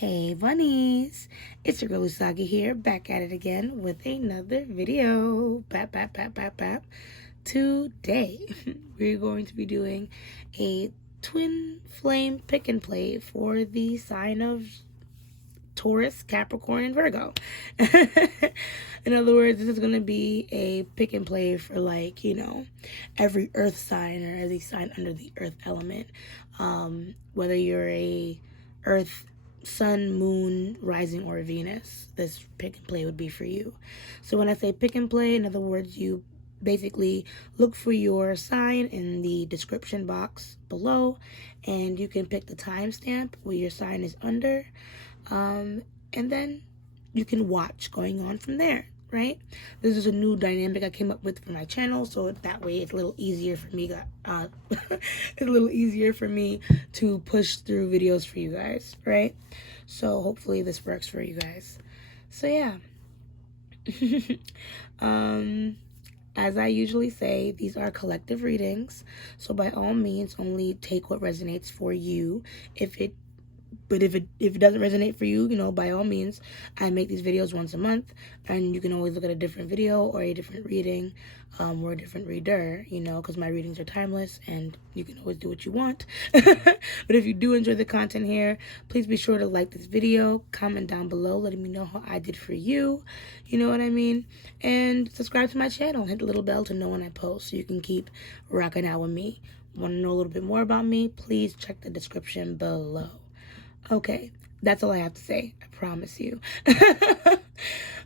Hey bunnies, it's your girl Usagi here, back at it again with another video. Today, we're going to be doing a twin flame pick and play for the sign of Taurus, Capricorn, and Virgo. In other words, this is going to be a pick and play for every earth sign or every sign under the earth element. Whether you're a earth, sun, moon, rising, or Venus, this pick and play would be for you. So when I say pick and play, in other words, you basically look for your sign in the description box below, and you can pick the timestamp where your sign is under, and then you can watch going on from there, right? This is a new dynamic I came up with for my channel, so that way it's a little easier for me to push through videos for you guys, right? So hopefully this works for you guys. So yeah. As I usually say, these are collective readings, so by all means only take what resonates for you. If it doesn't resonate for you, by all means, I make these videos once a month, and you can always look at a different video or a different reading, or a different reader, because my readings are timeless and you can always do what you want. But if you do enjoy the content here, please be sure to like this video, comment down below letting me know how I did for you, you know what I mean, and subscribe to my channel, hit the little bell to know when I post so you can keep rocking out with me. Want to know a little bit more about me? Please check the description below. Okay, that's all I have to say. I promise you.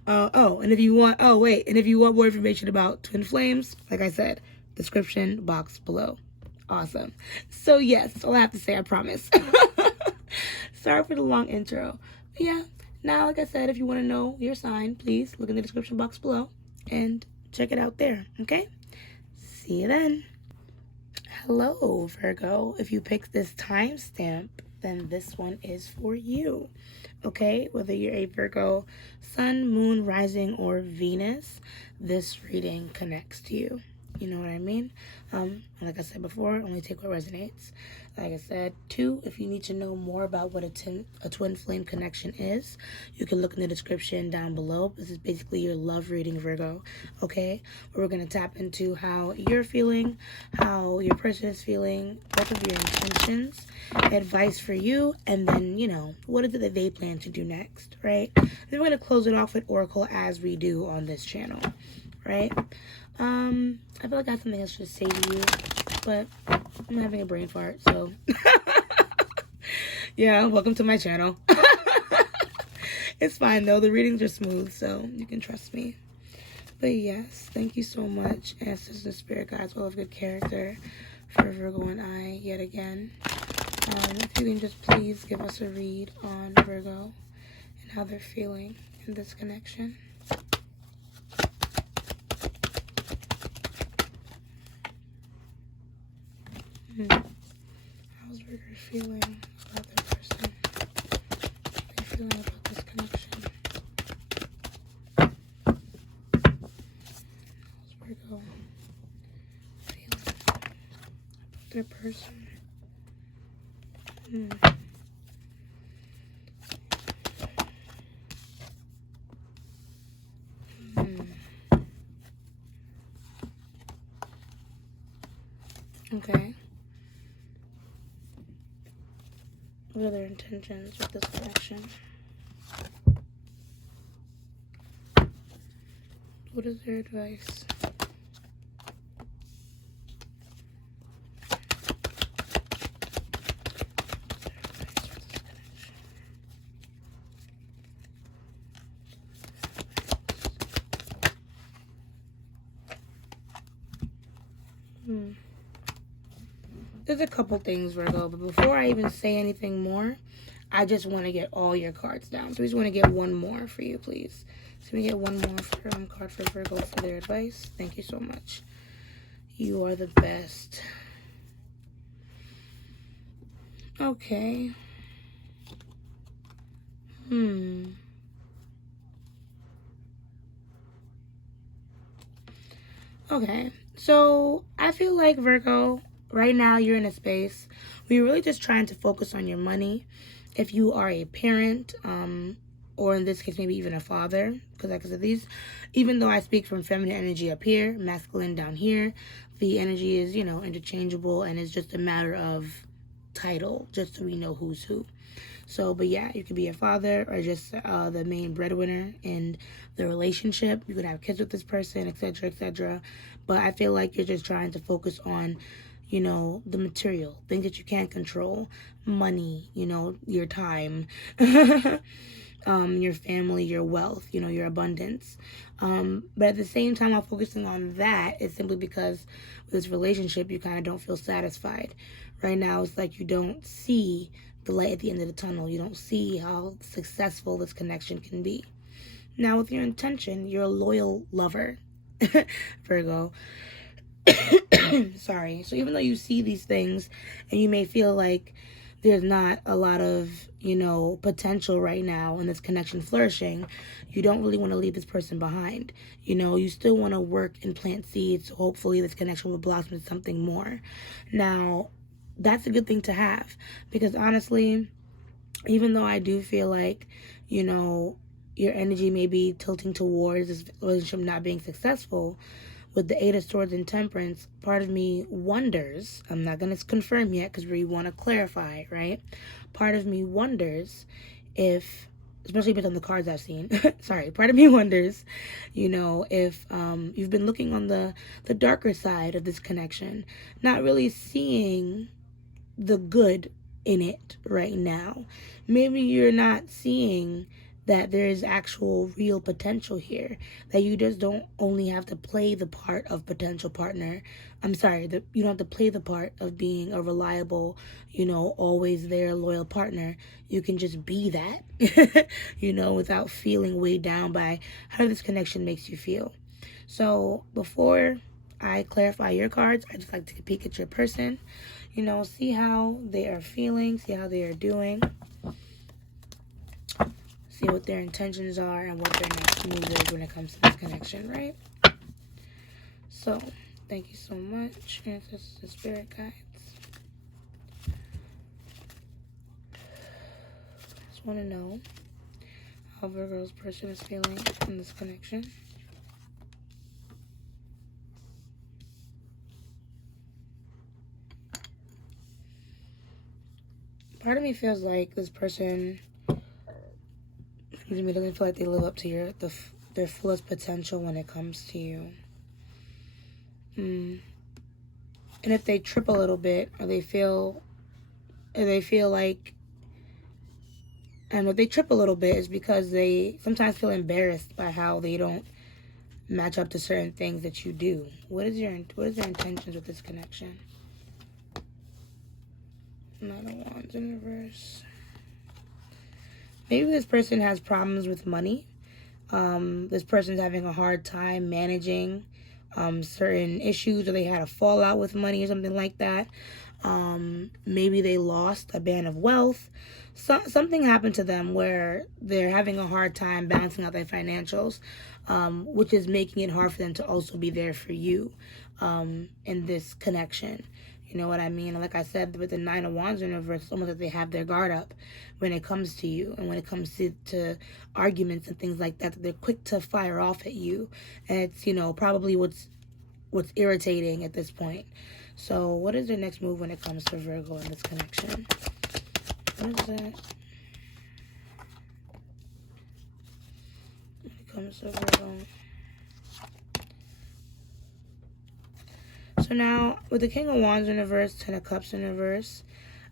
And if you want more information about twin flames, like I said, description box below. Awesome. So yes, that's all I have to say. I promise. Sorry for the long intro. But yeah, now, like I said, if you want to know your sign, please look in the description box below and check it out there. Okay? See you then. Hello, Virgo. If you picked this timestamp, then this one is for you, okay? Whether you're a Virgo, sun, moon, rising, or Venus, this reading connects to you. You know what I mean? Like I said before, only take what resonates. Like I said, too, if you need to know more about what a twin flame connection is, you can look in the description down below. This is basically your love reading, Virgo, okay? Where we're going to tap into how you're feeling, how your person is feeling, both of your intentions, advice for you, and then, what is it that they plan to do next, right? Then we're going to close it off with Oracle as we do on this channel, right? I feel like I have something else to say to you, but I'm having a brain fart, so yeah, welcome to my channel. It's fine though, the readings are smooth, so you can trust me. But yes, thank you so much, ancestors and spirit guides, well of good character, for Virgo and I yet again. If you can just please give us a read on Virgo and how they're feeling in this connection. How's Virgo feeling about their person? How are they feeling about this connection? How's Virgo feeling about their person? Okay. What are their intentions with this connection? What is their advice? There's a couple things, Virgo, but before I even say anything more, I just want to get all your cards down. So we just want to get one more for you, please. So we get one more card for Virgo for their advice. Thank you so much. You are the best. Okay. Okay. So I feel like, Virgo, right now you're in a space where you're really just trying to focus on your money if you are a parent, or in this case, maybe even a father, because like I said, these, even though I speak from feminine energy up here, masculine down here, the energy is, interchangeable, and it's just a matter of title, just so we know who's who. So, but yeah, you could be a father or just the main breadwinner in the relationship. You could have kids with this person, etc., etc. But I feel like you're just trying to focus on, the material, things that you can't control, money, your time, your family, your wealth, your abundance. But at the same time, while focusing on that, it's simply because with this relationship, you kind of don't feel satisfied. Right now, it's like you don't see the light at the end of the tunnel. You don't see how successful this connection can be. Now, with your intention, you're a loyal lover, Virgo. Sorry. So even though you see these things and you may feel like there's not a lot of, potential right now in this connection flourishing, you don't really want to leave this person behind. You still want to work and plant seeds. So hopefully this connection will blossom into something more. Now, that's a good thing to have, because honestly, even though I do feel like, your energy may be tilting towards this relationship not being successful, with the Eight of Swords and Temperance, part of me wonders, I'm not going to confirm yet because we want to clarify, right? Part of me wonders if, especially based on the cards I've seen, part of me wonders, if you've been looking on the darker side of this connection, not really seeing the good in it right now. Maybe you're not seeing that there is actual real potential here, that you just don't only have to play the part of potential partner. You don't have to play the part of being a reliable, always there, loyal partner. You can just be that, without feeling weighed down by how this connection makes you feel. So before I clarify your cards, I just like to take a peek at your person, see how they are feeling, see how they are doing. See what their intentions are and what their next move is when it comes to this connection, right? So, thank you so much, ancestors and spirit guides. Just want to know how Virgo's person is feeling in this connection. Part of me feels like this person doesn't feel like they live up to their fullest potential when it comes to you. And if they trip a little bit, or they feel like, and if they trip a little bit, is because they sometimes feel embarrassed by how they don't match up to certain things that you do. What is their intentions with this connection? Knight of Wands in reverse. Maybe this person has problems with money. This person's having a hard time managing certain issues, or they had a fallout with money or something like that. Maybe they lost a band of wealth. Something happened to them where they're having a hard time balancing out their financials, which is making it hard for them to also be there for you in this connection. You know what I mean? Like I said, with the Nine of Wands in reverse, it's almost like they have their guard up when it comes to you, and when it comes to arguments and things like that they're quick to fire off at you. And it's, probably what's irritating at this point. So what is their next move when it comes to Virgo in this connection? What is that? When it comes to Virgo. So now, with the King of Wands in reverse, Ten of Cups in reverse,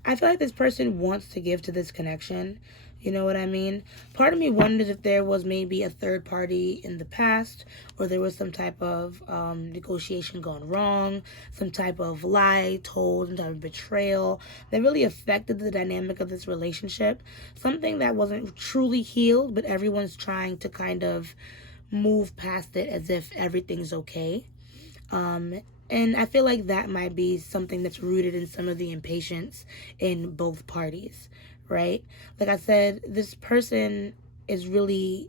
I feel like this person wants to give to this connection. You know what I mean? Part of me wonders if there was maybe a third party in the past, or there was some type of negotiation gone wrong, some type of lie told, some type of betrayal that really affected the dynamic of this relationship. Something that wasn't truly healed, but everyone's trying to kind of move past it as if everything's okay. And I feel like that might be something that's rooted in some of the impatience in both parties, right? Like I said, this person is really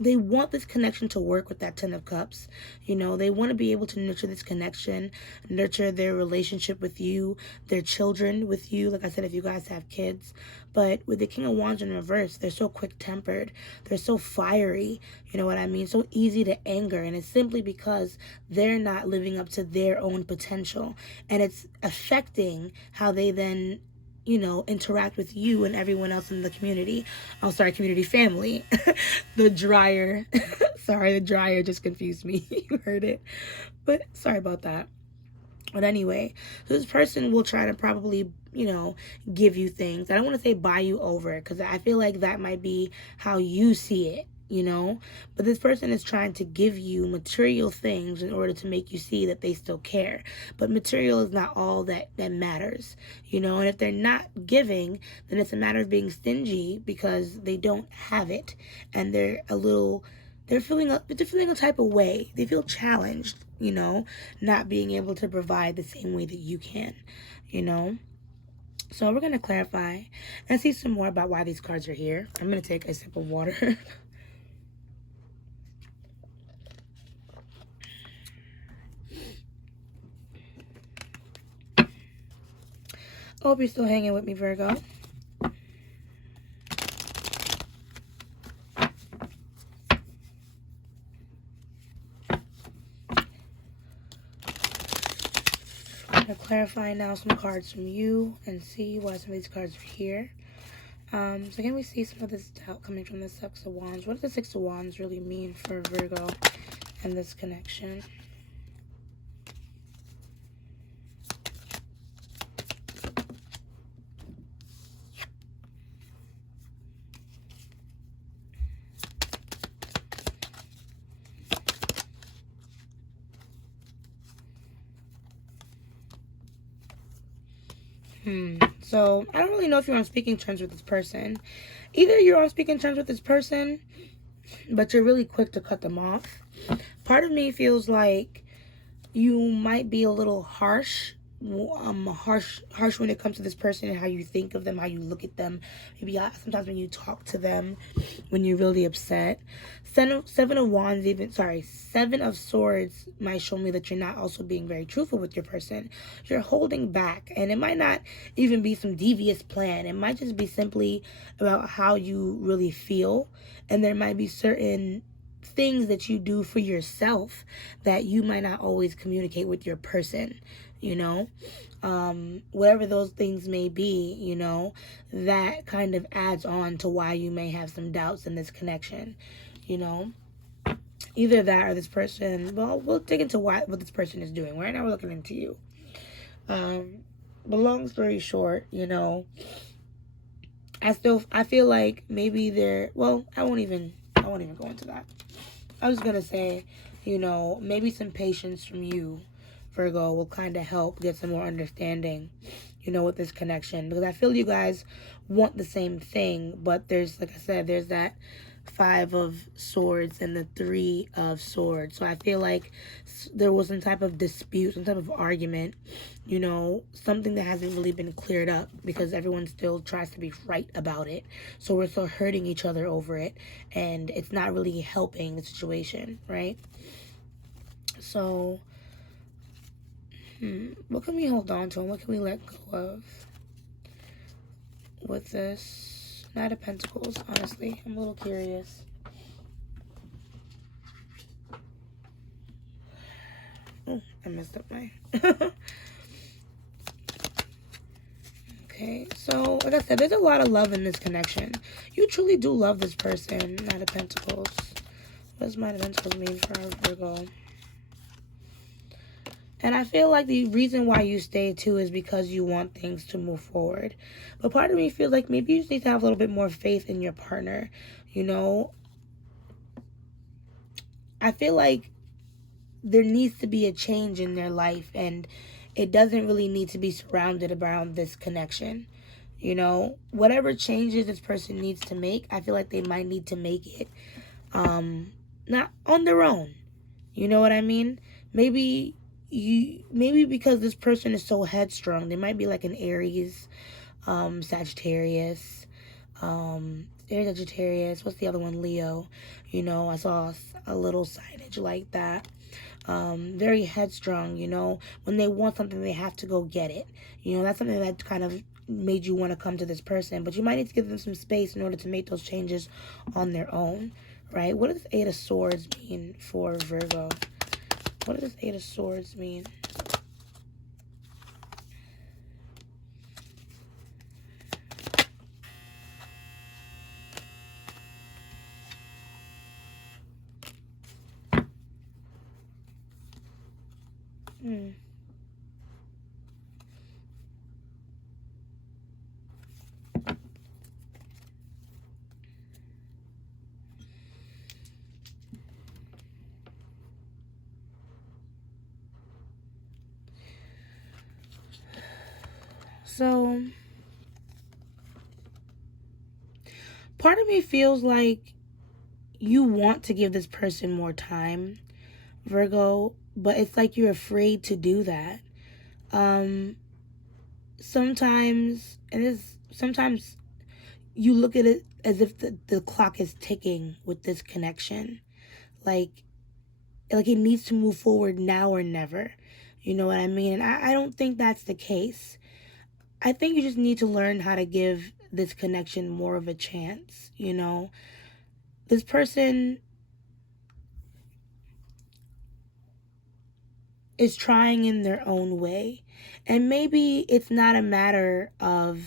they want this connection to work with that Ten of Cups. You know, they want to be able to nurture this connection, nurture their relationship with you, their children with you. Like I said, if you guys have kids. But with the King of Wands in reverse, they're so quick-tempered. They're so fiery. You know what I mean? So easy to anger. And it's simply because they're not living up to their own potential. And it's affecting how they then, you know, interact with you and everyone else in the community. Oh, sorry, community family. The dryer. Sorry, the dryer just confused me. You heard it. But sorry about that. But anyway, so this person will try to probably, you know, give you things. I don't want to say buy you over, because I feel like that might be how you see it, you know. But this person is trying to give you material things in order to make you see that they still care. But material is not all that matters, you know. And if they're not giving, then it's a matter of being stingy because they don't have it. And they're feeling a type of way. They feel challenged, you know, not being able to provide the same way that you can, you know. So we're going to clarify and see some more about why these cards are here. I'm going to take a sip of water. Hope you're still hanging with me, Virgo. I'm going to clarify now some cards from you and see why some of these cards are here. So can we see some of this doubt coming from the Six of Wands? What does the Six of Wands really mean for Virgo and this connection? So I don't really know if you're on speaking terms with this person. Either you're on speaking terms with this person, but you're really quick to cut them off. Part of me feels like you might be a little harsh when it comes to this person and how you think of them, how you look at them. Maybe sometimes when you talk to them, when you're really upset. Seven of Swords might show me that you're not also being very truthful with your person. You're holding back, and it might not even be some devious plan. It might just be simply about how you really feel, and there might be certain things that you do for yourself that you might not always communicate with your person, you know. Whatever those things may be, you know, that kind of adds on to why you may have some doubts in this connection, you know. Either that or this person, well, we'll dig into what this person is doing. Right now we're looking into you. But long story short, you know, I feel like maybe they're, well, I won't even go into that. I was gonna say, you know, maybe some patience from you, Virgo, will kind of help get some more understanding, you know, with this connection. Because I feel you guys want the same thing, but there's, like I said, there's that Five of Swords and the Three of Swords. So I feel like there was some type of dispute, some type of argument, you know, something that hasn't really been cleared up because everyone still tries to be right about it. So we're still hurting each other over it, and it's not really helping the situation, right? So, what can we hold on to and what can we let go of with this Knight of Pentacles? Honestly, I'm a little curious. Oh, I messed up my... Okay, so like I said, there's a lot of love in this connection. You truly do love this person. Knight of Pentacles. What does Knight of Pentacles mean for our Virgo? And I feel like the reason why you stay too is because you want things to move forward. But part of me feels like maybe you just need to have a little bit more faith in your partner. You know, I feel like there needs to be a change in their life, and it doesn't really need to be surrounded around this connection. You know, whatever changes this person needs to make, I feel like they might need to make it not on their own. You know what I mean? Maybe because this person is so headstrong, they might be like an Aries, Sagittarius, They're Sagittarius. What's the other one? Leo. You know, I saw a little signage like that. Very headstrong, you know. When they want something, they have to go get it. You know, that's something that kind of made you want to come to this person. But you might need to give them some space in order to make those changes on their own, right? What does Eight of Swords mean for Virgo? What does Eight of Swords mean? So, part of me feels like you want to give this person more time, Virgo, but it's like you're afraid to do that. Sometimes you look at it as if the clock is ticking with this connection. Like it needs to move forward now or never. You know what I mean? And I don't think that's the case. I think you just need to learn how to give this connection more of a chance, you know? This person is trying in their own way. And maybe it's not a matter of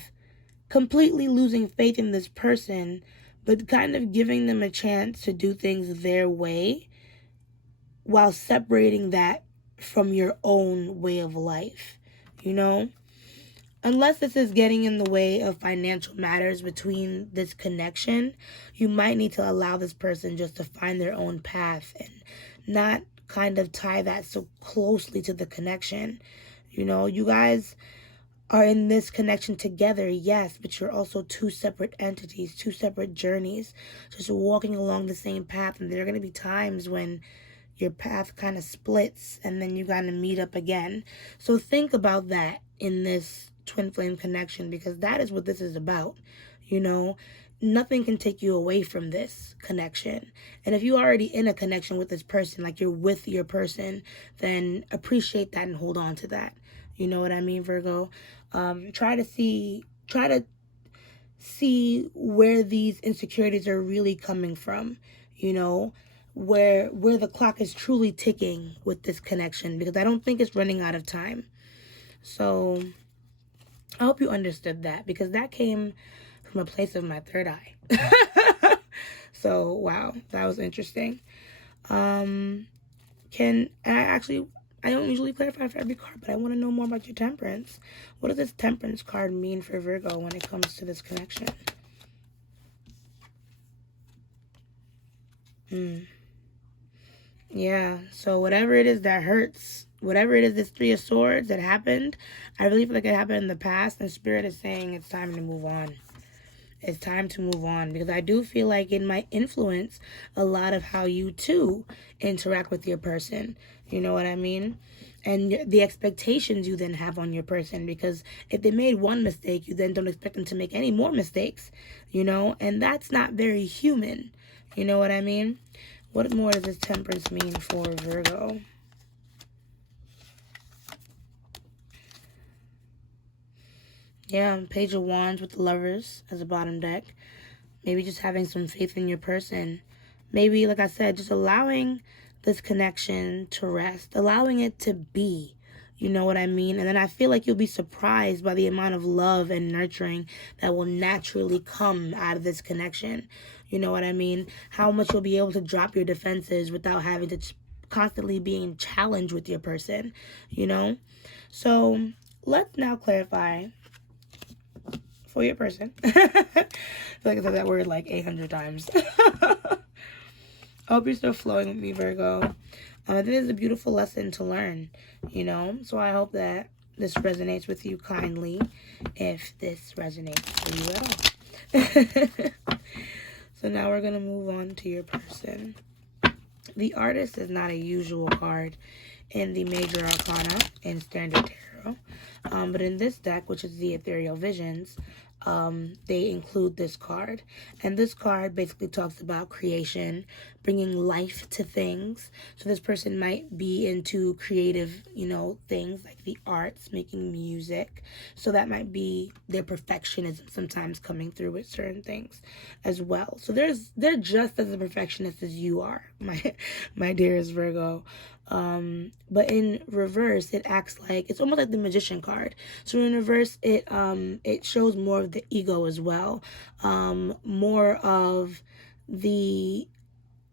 completely losing faith in this person, but kind of giving them a chance to do things their way while separating that from your own way of life, you know? Unless this is getting in the way of financial matters between this connection, you might need to allow this person just to find their own path and not kind of tie that so closely to the connection. You know, you guys are in this connection together, yes, but you're also two separate entities, two separate journeys, just walking along the same path. And there are going to be times when your path kind of splits and then you got to meet up again. So think about that in this twin flame connection, because that is what this is about. You know, nothing can take you away from this connection. And if you're already in a connection with this person, like you're with your person, then appreciate that and hold on to that. You know what I mean, Virgo? Try to see where these insecurities are really coming from, you know, where the clock is truly ticking with this connection, because I don't think it's running out of time. So I hope you understood that, because that came from a place of my third eye. So, wow, that was interesting. I don't usually clarify for every card, but I want to know more about your temperance. What does this temperance card mean for Virgo when it comes to this connection? Yeah, so whatever it is that hurts, whatever it is, this Three of Swords that happened, I really feel like it happened in the past, and Spirit is saying it's time to move on. It's time to move on, because I do feel like it might influence a lot of how you too interact with your person. You know what I mean? And the expectations you then have on your person, because if they made one mistake, you then don't expect them to make any more mistakes, you know? And that's not very human. You know what I mean? What more does this temperance mean for Virgo? Yeah, Page of Wands with the Lovers as a bottom deck. Maybe just having some faith in your person. Maybe, like I said, just allowing this connection to rest. Allowing it to be. You know what I mean? And then I feel like you'll be surprised by the amount of love and nurturing that will naturally come out of this connection. You know what I mean? How much you'll be able to drop your defenses without having to constantly being challenged with your person. You know? So let's now clarify for your person. I feel like I said that word like 800 times. I hope you're still flowing with me, Virgo. This is a beautiful lesson to learn, you know? So I hope that this resonates with you kindly, if this resonates for you at all. So now we're going to move on to your person. The Artist is not a usual card in the Major Arcana in Standard Tarot. But in this deck, which is the Ethereal Visions, they include this card. And this card basically talks about creation, bringing life to things. So this person might be into creative, things like the arts, making music. So that might be their perfectionism sometimes coming through with certain things as well. So they're just as a perfectionist as you are, my dearest Virgo. But in reverse, it acts like, it's almost like the Magician card. So in reverse, it shows more of the ego as well, more of the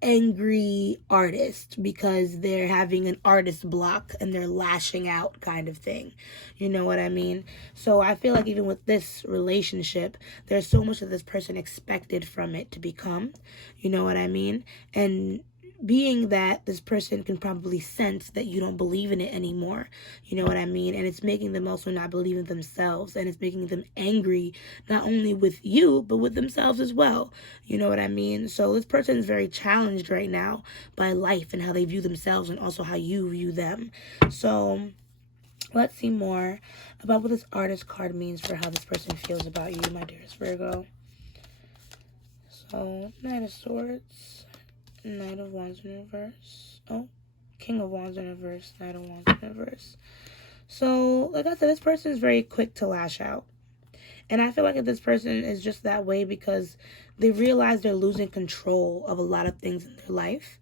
angry artist because they're having an artist block and they're lashing out kind of thing. You know what I mean? So I feel like even with this relationship, there's so much that this person expected from it to become. You know what I mean? And being that this person can probably sense that you don't believe in it anymore, you know what I mean? And it's making them also not believe in themselves, and it's making them angry, not only with you, but with themselves as well. You know what I mean? So this person is very challenged right now by life and how they view themselves and also how you view them. So let's see more about what this artist card means for how this person feels about you, my dearest Virgo. So, Knight of Swords, Knight of Wands in reverse. Oh, King of Wands in reverse, Knight of Wands in reverse. So, like I said, this person is very quick to lash out. And I feel like this person is just that way because they realize they're losing control of a lot of things in their life.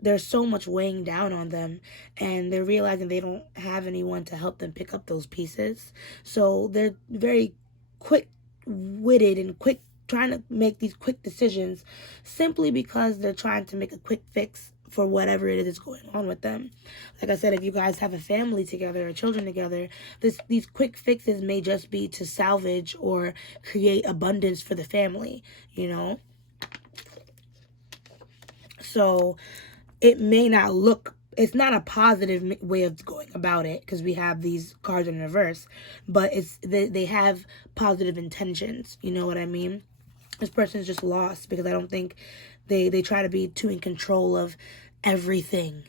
There's so much weighing down on them, and they're realizing they don't have anyone to help them pick up those pieces. So they're very quick-witted and trying to make these quick decisions simply because they're trying to make a quick fix for whatever it is that's going on with them. Like I said, if you guys have a family together or children together, these quick fixes may just be to salvage or create abundance for the family, So it may not look, it's not a positive way of going about it because we have these cards in reverse, but they have positive intentions, you know what I mean? This person's just lost because I don't think they try to be too in control of everything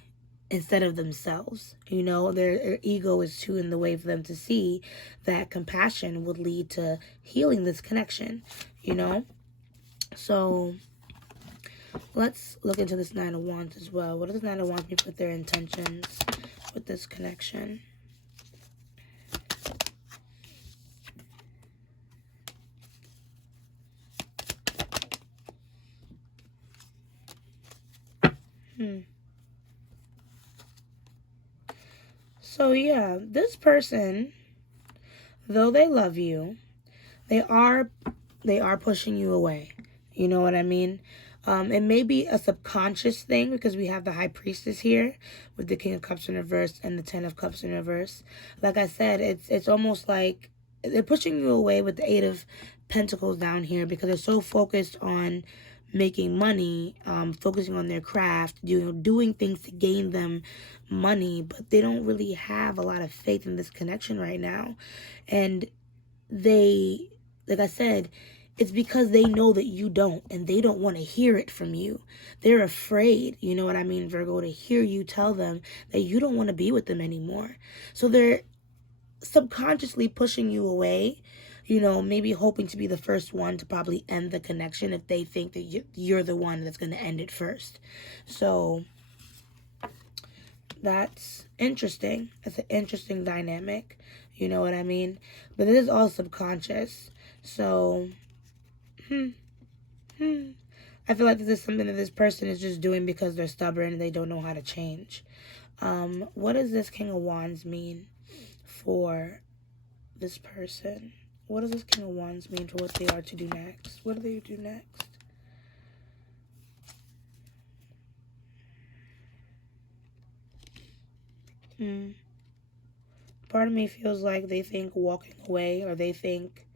instead of themselves. Their ego is too in the way for them to see that compassion would lead to healing this connection, So let's look into this Nine of Wands as well. What does this Nine of Wands mean with their intentions with this connection? So yeah, this person, though they love you, they are pushing you away. You know what I mean? It may be a subconscious thing because we have the High Priestess here with the King of Cups in reverse and the Ten of Cups in reverse. Like I said, it's almost like they're pushing you away with the Eight of Pentacles down here because they're so focused on making money, focusing on their craft, doing things to gain them money, but they don't really have a lot of faith in this connection right now. And they, like I said, it's because they know that you don't, and they don't want to hear it from you. They're afraid, you know what I mean, Virgo, to hear you tell them that you don't want to be with them anymore. So they're subconsciously pushing you away, maybe hoping to be the first one to probably end the connection if they think that you're the one that's going to end it first. So that's interesting. It's an interesting dynamic, you know what I mean? But it is all subconscious. So, I feel like this is something that this person is just doing because they're stubborn and they don't know how to change. What does this King of Wands mean for this person? What does this King of Wands mean for what they are to do next? What do they do next? Part of me feels like they think walking away, or they think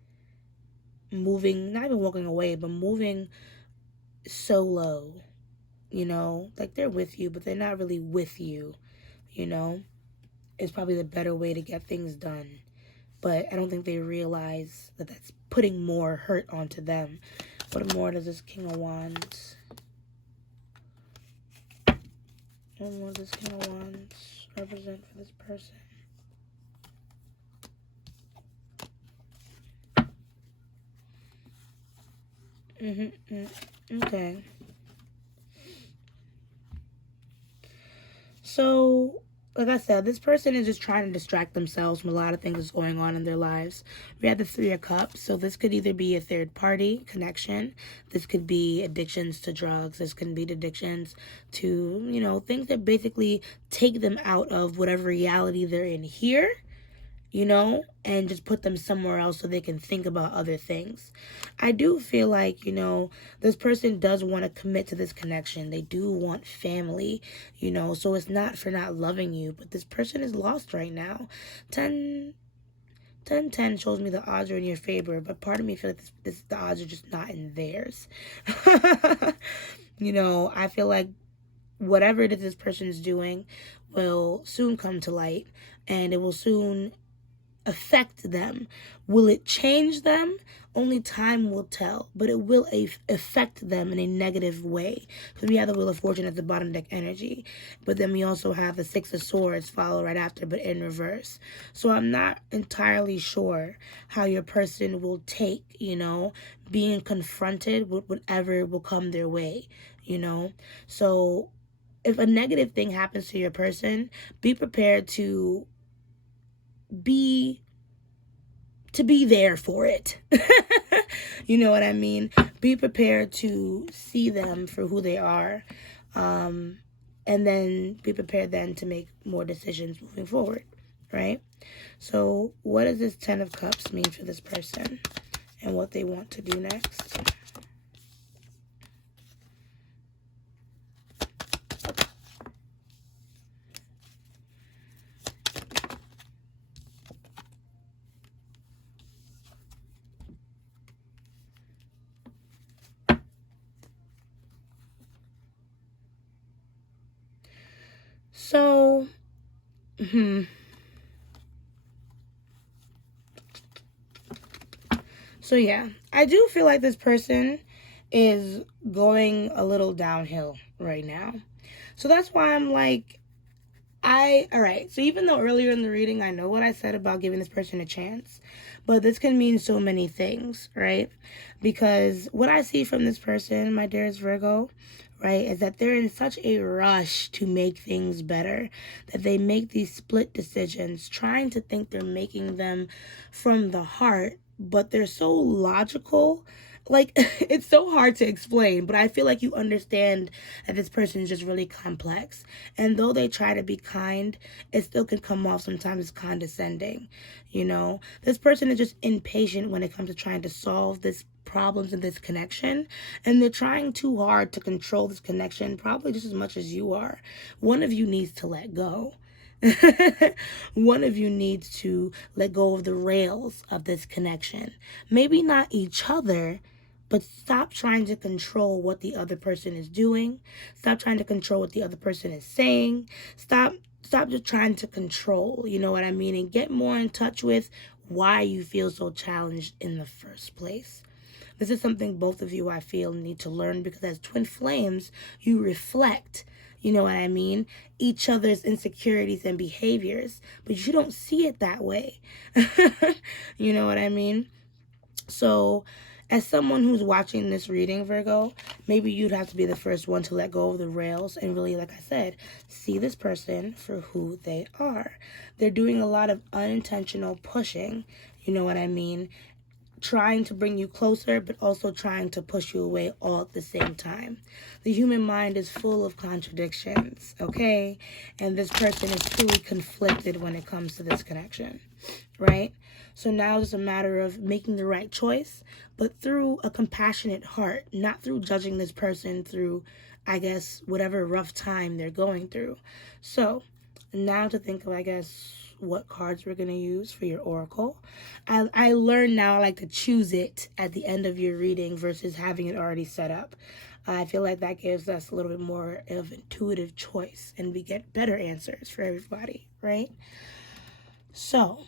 moving, not even walking away, but moving solo, like they're with you, but they're not really with you, It's probably the better way to get things done. But I don't think they realize that that's putting more hurt onto them. What more does this King of Wands? What more does this King of Wands represent for this person? Okay. So, like I said, this person is just trying to distract themselves from a lot of things that's going on in their lives. We have the Three of Cups, so this could either be a third party connection. This could be addictions to drugs. This could be addictions to, you know, things that basically take them out of whatever reality they're in here, you know, and just put them somewhere else so they can think about other things. I do feel like, you know, this person does want to commit to this connection. They do want family, you know, so it's not for not loving you, but this person is lost right now. 10 shows me the odds are in your favor, but part of me feels like the odds are just not in theirs. You know, I feel like whatever it is this person is doing will soon come to light, and it will soon affect them. Will it change them? Only time will tell, but it will affect them in a negative way. Because we have the Wheel of Fortune at the bottom deck energy, but then we also have the Six of Swords follow right after, but in reverse. So I'm not entirely sure how your person will take, you know, being confronted with whatever will come their way, you know. So if a negative thing happens to your person, be prepared to be there for it. You know what I mean? Be prepared to see them for who they are, and then be prepared then to make more decisions moving forward, right? So what does this 10 of Cups mean for this person and what they want to do next? So, So yeah, I do feel like this person is going a little downhill right now. So that's why I'm like, alright, so even though earlier in the reading I know what I said about giving this person a chance, but this can mean so many things, right? Because what I see from this person, my dearest Virgo, right, is that they're in such a rush to make things better that they make these split decisions, trying to think they're making them from the heart, but they're so logical. Like, it's so hard to explain, but I feel like you understand that this person is just really complex. And though they try to be kind, it still can come off sometimes as condescending, you know? This person is just impatient when it comes to trying to solve this problems in this connection, and they're trying too hard to control this connection, probably just as much as you are. One of you needs to let go. One of you needs to let go of the rails of this connection. Maybe not each other, but stop trying to control what the other person is doing. Stop trying to control what the other person is saying. Stop just trying to control, you know what I mean? And get more in touch with why you feel so challenged in the first place. This is something both of you, I feel, need to learn, because as twin flames, you reflect, you know what I mean, each other's insecurities and behaviors, but you don't see it that way. You know what I mean? So as someone who's watching this reading, Virgo, maybe you'd have to be the first one to let go of the rails and really, like I said, see this person for who they are. They're doing a lot of unintentional pushing, you know what I mean, trying to bring you closer, but also trying to push you away all at the same time. The human mind is full of contradictions, okay? And this person is truly conflicted when it comes to this connection, right? So now it's a matter of making the right choice, but through a compassionate heart, not through judging this person through, I guess, whatever rough time they're going through. So now to think of, I guess, what cards we're going to use for your oracle. I learned now I like to choose it at the end of your reading versus having it already set up. I feel like that gives us a little bit more of intuitive choice, and we get better answers for everybody, right? So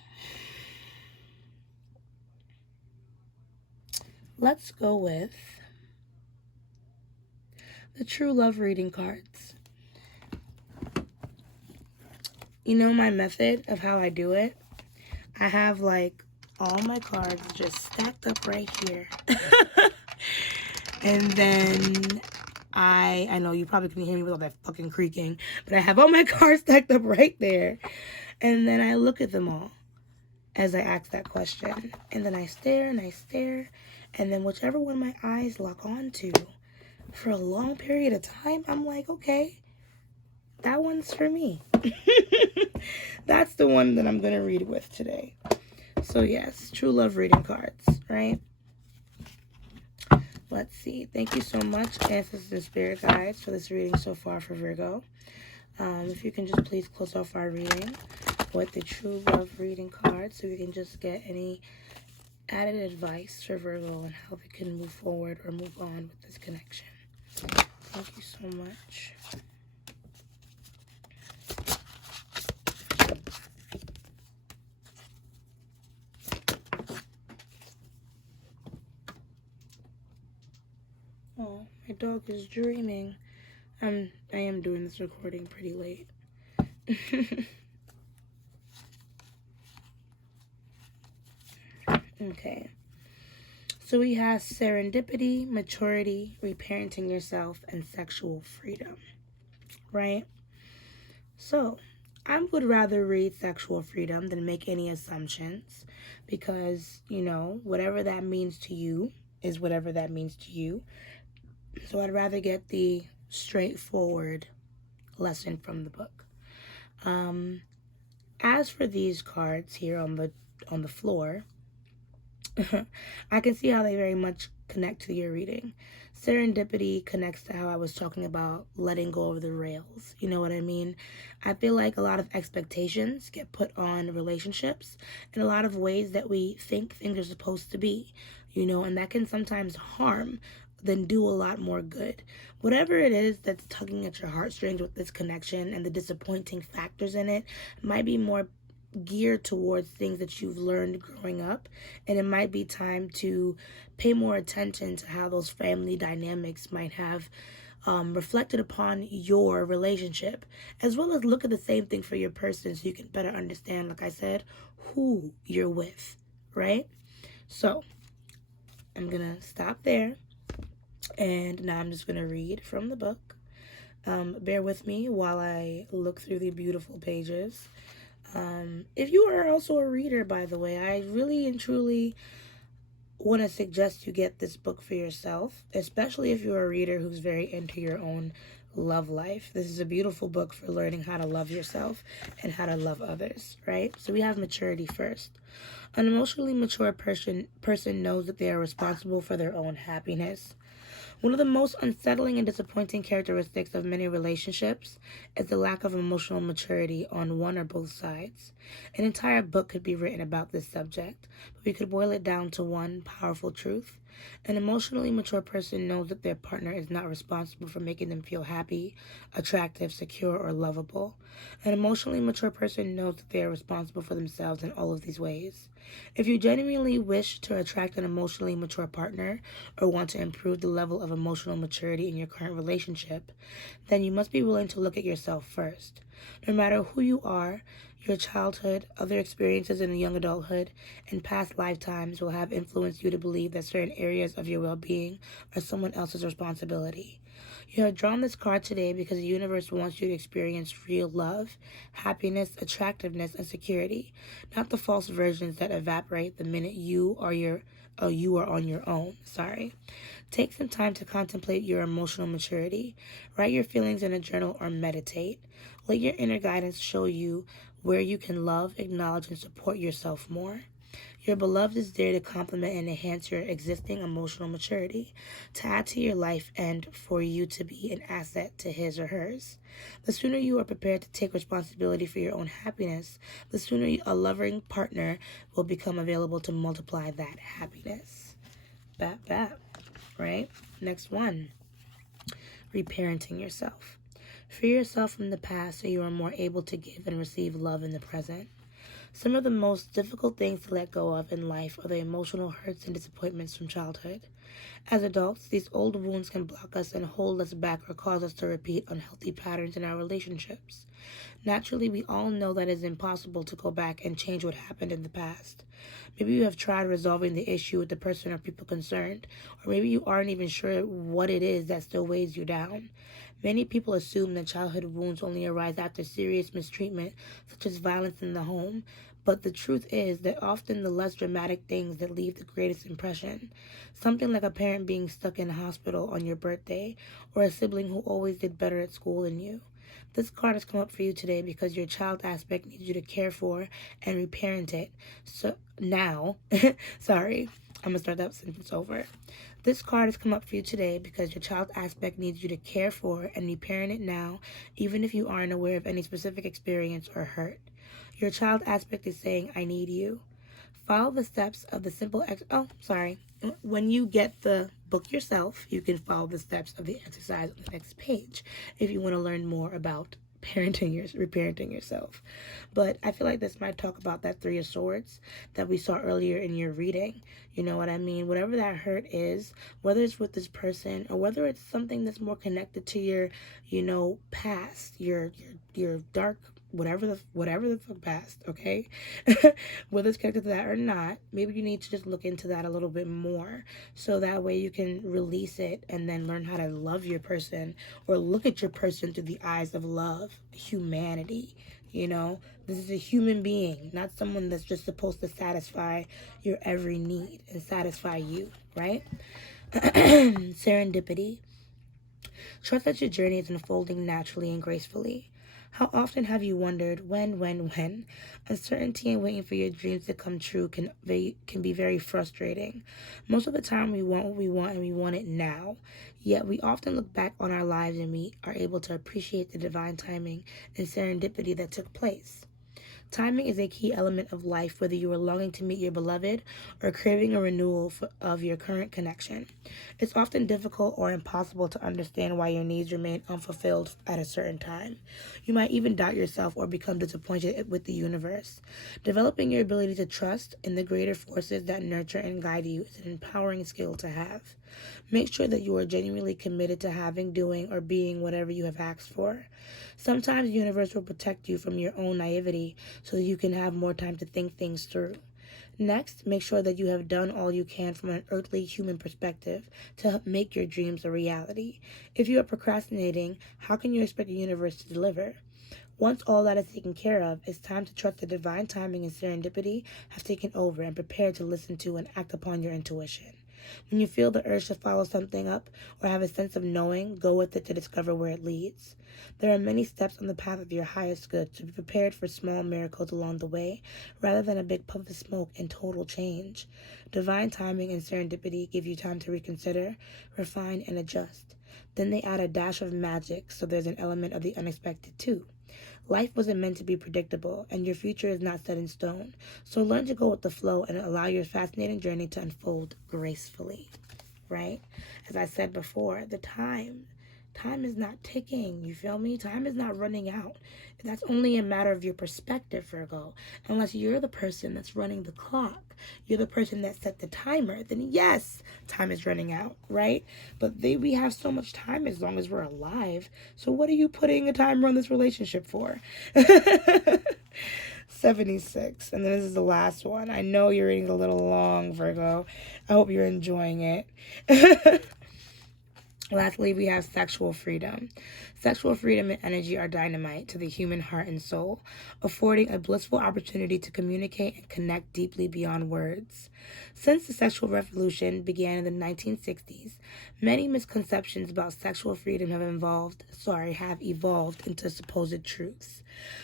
let's go with the true love reading cards. You know my method of how I do it? I have like all my cards just stacked up right here. And then I know you probably couldn't hear me with all that fucking creaking, but I have all my cards stacked up right there. And then I look at them all as I ask that question. And then I stare and I stare. And then whichever one my eyes lock onto for a long period of time, I'm like, okay, that one's for me. That's the one that I'm going to read with today. So yes, true love reading cards, right? Let's see. Thank you so much, Ancestors and Spirit Guides, for this reading so far for Virgo. If you can just please close off our reading with the true love reading card so we can just get any added advice for Virgo and how they can move forward or move on with this connection. Thank you so much. Oh, my dog is dreaming. I am doing this recording pretty late. Okay. So we have serendipity, maturity, reparenting yourself, and sexual freedom. Right? So, I would rather read sexual freedom than make any assumptions because, you know, whatever that means to you is whatever that means to you. So I'd rather get the straightforward lesson from the book. As for these cards here on the floor, I can see how they very much connect to your reading. Serendipity connects to how I was talking about letting go of the rails. You know what I mean? I feel like a lot of expectations get put on relationships in a lot of ways that we think things are supposed to be, you know, and that can sometimes harm than do a lot more good. Whatever it is that's tugging at your heartstrings with this connection and the disappointing factors in it might be more geared towards things that you've learned growing up, and it might be time to pay more attention to how those family dynamics might have reflected upon your relationship, as well as look at the same thing for your person so you can better understand, like I said, who you're with, right? So I'm gonna stop there, and now I'm just gonna read from the book. Bear with me while I look through the beautiful pages. If you are also a reader, by the way, I really and truly want to suggest you get this book for yourself, especially if you're a reader who's very into your own love life. This is a beautiful book for learning how to love yourself and how to love others, right? So we have maturity first. An emotionally mature person knows that they are responsible for their own happiness. One of the most unsettling and disappointing characteristics of many relationships is the lack of emotional maturity on one or both sides. An entire book could be written about this subject, but we could boil it down to one powerful truth. An emotionally mature person knows that their partner is not responsible for making them feel happy, attractive, secure, or lovable. An emotionally mature person knows that they are responsible for themselves in all of these ways. If you genuinely wish to attract an emotionally mature partner or want to improve the level of emotional maturity in your current relationship, then you must be willing to look at yourself first. No matter who you are, your childhood, other experiences in young adulthood, and past lifetimes will have influenced you to believe that certain areas of your well-being are someone else's responsibility. You have drawn this card today because the universe wants you to experience real love, happiness, attractiveness, and security, not the false versions that evaporate the minute you are on your own. Take some time to contemplate your emotional maturity. Write your feelings in a journal or meditate. Let your inner guidance show you where you can love, acknowledge, and support yourself more. Your beloved is there to complement and enhance your existing emotional maturity, to add to your life, and for you to be an asset to his or hers. The sooner you are prepared to take responsibility for your own happiness, the sooner a loving partner will become available to multiply that happiness. Right? Next one. Reparenting yourself. Free yourself from the past so you are more able to give and receive love in the present. Some of the most difficult things to let go of in life are the emotional hurts and disappointments from childhood. As adults, these old wounds can block us and hold us back or cause us to repeat unhealthy patterns in our relationships. Naturally, we all know that it is impossible to go back and change what happened in the past. Maybe you have tried resolving the issue with the person or people concerned, or maybe you aren't even sure what it is that still weighs you down. Many people assume that childhood wounds only arise after serious mistreatment, such as violence in the home, but the truth is that often the less dramatic things that leave the greatest impression. Something like a parent being stuck in a hospital on your birthday, or a sibling who always did better at school than you. This card has come up for you today because your child aspect needs you to care for and reparent it. So now, sorry, I'm going to start that sentence over. This card has come up for you today because your child aspect needs you to care for and reparent it now, even if you aren't aware of any specific experience or hurt. Your child aspect is saying, I need you. Follow the steps of the simple when you get the book yourself, you can follow the steps of the exercise on the next page if you want to learn more about reparenting yourself. But I feel like this might talk about that Three of Swords that we saw earlier in your reading. You know what I mean? Whatever that hurt is, whether it's with this person or whether it's something that's more connected to your, past, your dark whatever the fuck past, okay? Whether it's connected to that or not, maybe you need to just look into that a little bit more so that way you can release it and then learn how to love your person or look at your person through the eyes of love, humanity. This is a human being, not someone that's just supposed to satisfy your every need and satisfy you, right? Serendipity. Trust that your journey is unfolding naturally and gracefully. How often have you wondered when? Uncertainty and waiting for your dreams to come true can be very frustrating. Most of the time we want what we want and we want it now. Yet we often look back on our lives and we are able to appreciate the divine timing and serendipity that took place. Timing is a key element of life, whether you are longing to meet your beloved or craving a renewal of your current connection. It's often difficult or impossible to understand why your needs remain unfulfilled at a certain time. You might even doubt yourself or become disappointed with the universe. Developing your ability to trust in the greater forces that nurture and guide you is an empowering skill to have. Make sure that you are genuinely committed to having, doing, or being whatever you have asked for. Sometimes the universe will protect you from your own naivety so that you can have more time to think things through. Next, make sure that you have done all you can from an earthly human perspective to make your dreams a reality. If you are procrastinating, how can you expect the universe to deliver? Once all that is taken care of, it's time to trust the divine timing and serendipity have taken over and prepare to listen to and act upon your intuition. When you feel the urge to follow something up or have a sense of knowing, go with it to discover where it leads. There are many steps on the path of your highest good, to be prepared for small miracles along the way, rather than a big puff of smoke and total change. Divine timing and serendipity give you time to reconsider, refine, and adjust. Then they add a dash of magic, so there's an element of the unexpected too. Life wasn't meant to be predictable, and your future is not set in stone. So learn to go with the flow and allow your fascinating journey to unfold gracefully, right? As I said before, the time is not ticking, you feel me? Time is not running out. That's only a matter of your perspective, Virgo. Unless you're the person that's running the clock, you're the person that set the timer, then yes, time is running out, right? But we have so much time as long as we're alive. So what are you putting a timer on this relationship for? 76. And then this is the last one. I know you're reading a little long, Virgo. I hope you're enjoying it. Lastly, we have sexual freedom. Sexual freedom and energy are dynamite to the human heart and soul, affording a blissful opportunity to communicate and connect deeply beyond words. Since the sexual revolution began in the 1960s, many misconceptions about sexual freedom have evolved into supposed truths.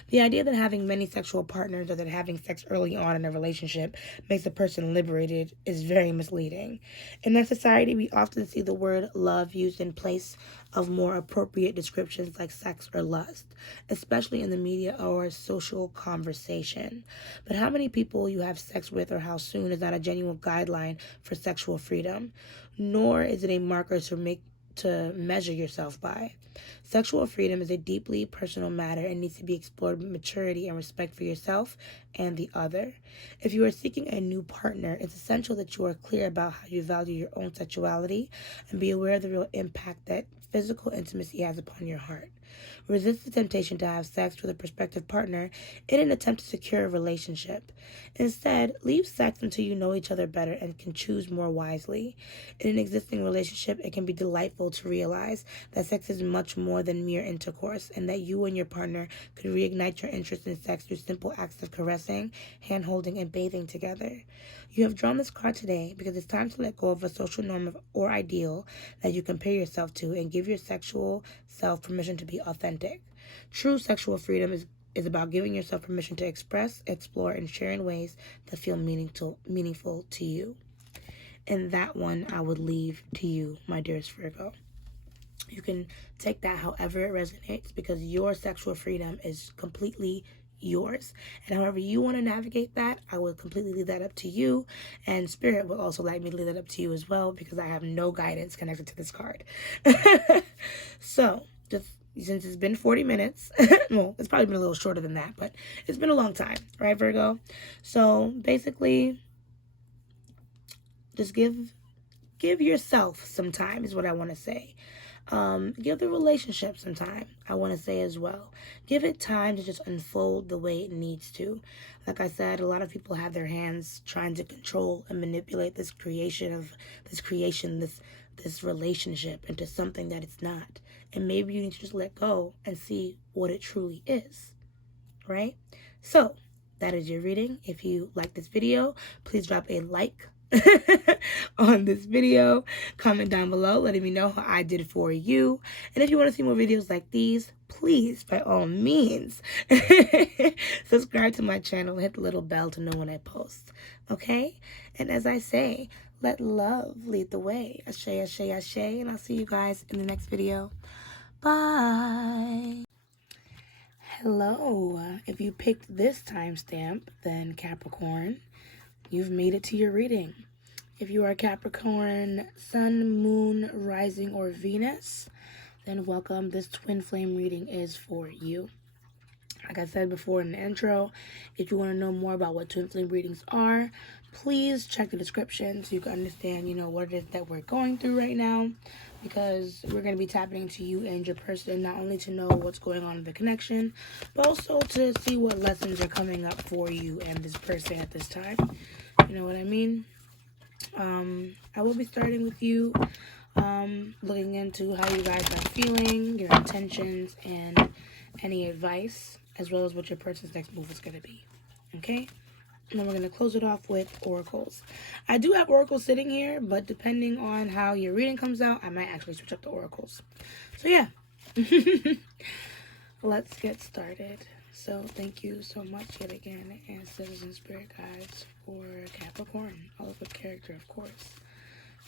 The idea that having many sexual partners or that having sex early on in a relationship makes a person liberated is very misleading. In our society, we often see the word love used in place of more appropriate descriptions like sex or lust, especially in the media or social conversation. But how many people you have sex with or how soon is not a genuine guideline for sexual freedom, nor is it a marker to make to measure yourself by. Sexual freedom is a deeply personal matter and needs to be explored with maturity and respect for yourself and the other. If you are seeking a new partner, it's essential that you are clear about how you value your own sexuality and be aware of the real impact that physical intimacy has upon your heart. Resist the temptation to have sex with a prospective partner in an attempt to secure a relationship. Instead, leave sex until you know each other better and can choose more wisely. In an existing relationship, it can be delightful to realize that sex is much more than mere intercourse and that you and your partner could reignite your interest in sex through simple acts of caressing, hand-holding, and bathing together. You have drawn this card today because it's time to let go of a social norm or ideal that you compare yourself to and give your sexual self permission to be authentic. True sexual freedom is about giving yourself permission to express, explore, and share in ways that feel meaningful to you. And that one I would leave to you, my dearest Virgo. You can take that however it resonates because your sexual freedom is completely yours. And however you want to navigate that, I will completely leave that up to you. And Spirit will also like me to leave that up to you as well because I have no guidance connected to this card. So, just since it's been 40 minutes, well, it's probably been a little shorter than that, but it's been a long time, right, Virgo? So, basically, just give yourself some time is what I want to say. Give the relationship some time, I want to say as well. Give it time to just unfold the way it needs to. Like I said, a lot of people have their hands trying to control and manipulate this relationship into something that it's not. And maybe you need to just let go and see what it truly is, right? So, that is your reading. If you like this video, please drop a like on this video. Comment down below letting me know how I did for you. And if you want to see more videos like these, please, by all means, subscribe to my channel and hit the little bell to know when I post. Okay? And as I say, let love lead the way. Ashe, ashe, ashe. And I'll see you guys in the next video. Bye. Hello. If you picked this timestamp, then Capricorn, you've made it to your reading. If you are Capricorn, Sun, Moon, Rising, or Venus, then welcome. This twin flame reading is for you. Like I said before in the intro, if you want to know more about what twin flame readings are, please check the description so you can understand, what it is that we're going through right now. Because we're going to be tapping into you and your person, not only to know what's going on in the connection, but also to see what lessons are coming up for you and this person at this time. You know what I mean? I will be starting with you, looking into how you guys are feeling, your intentions, and any advice, as well as what your person's next move is going to be. Okay? And then we're going to close it off with oracles. I do have oracles sitting here, but depending on how your reading comes out, I might actually switch up the oracles. So yeah, let's get started. So thank you so much yet again, ancestors and spirit guides, for Capricorn. All of the character, of course.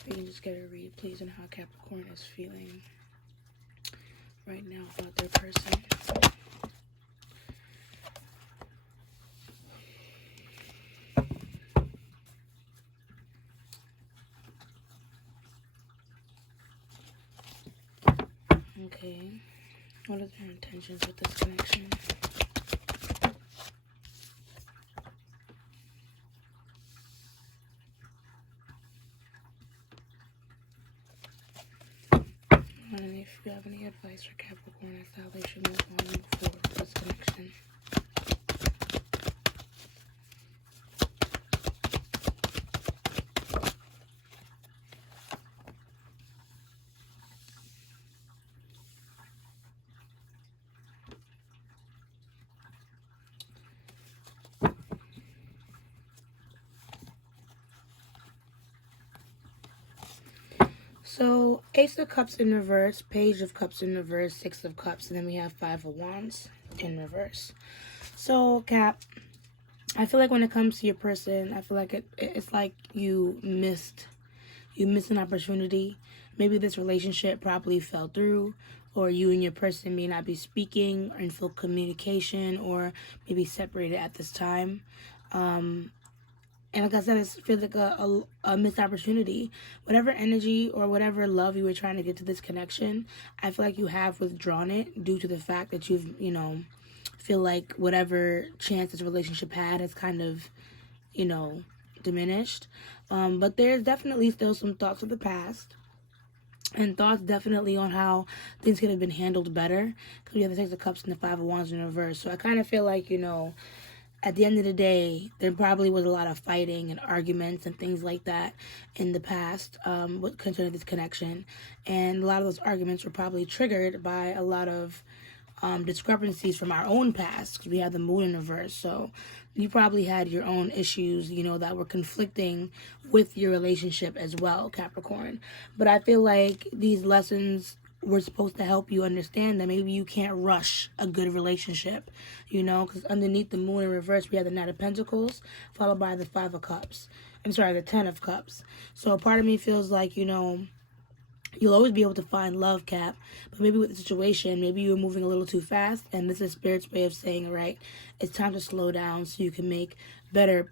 You can just get a read, please, on how Capricorn is feeling right now about their person. Okay, what are their intentions with this connection? And if you have any advice for Capricorn as to how they should move on and move forward with this connection. So, Ace of Cups in reverse, Page of Cups in reverse, Six of Cups, and then we have Five of Wands in reverse. So, Cap, I feel like when it comes to your person, I feel like it's like you missed an opportunity. Maybe this relationship probably fell through, or you and your person may not be speaking or in full communication, or maybe separated at this time. And like I said, it feels like a missed opportunity. Whatever energy or whatever love you were trying to get to this connection, I feel like you have withdrawn it due to the fact that you've, feel like whatever chance this relationship had has kind of, diminished. But there's definitely still some thoughts of the past. And thoughts definitely on how things could have been handled better. Because we have the Six of Cups and the Five of Wands in reverse. So I kind of feel like, at the end of the day, there probably was a lot of fighting and arguments and things like that in the past concerning this connection. And a lot of those arguments were probably triggered by a lot of discrepancies from our own past, because we have the Moon in reverse. So you probably had your own issues, that were conflicting with your relationship as well, Capricorn. But I feel like these lessons were supposed to help you understand that maybe you can't rush a good relationship, because underneath the Moon in reverse, we have the Knight of Pentacles, followed by the Five of Cups. The Ten of Cups. So a part of me feels like, you'll always be able to find love, Cap, but maybe with the situation, maybe you were moving a little too fast, and this is Spirit's way of saying, right, it's time to slow down so you can make better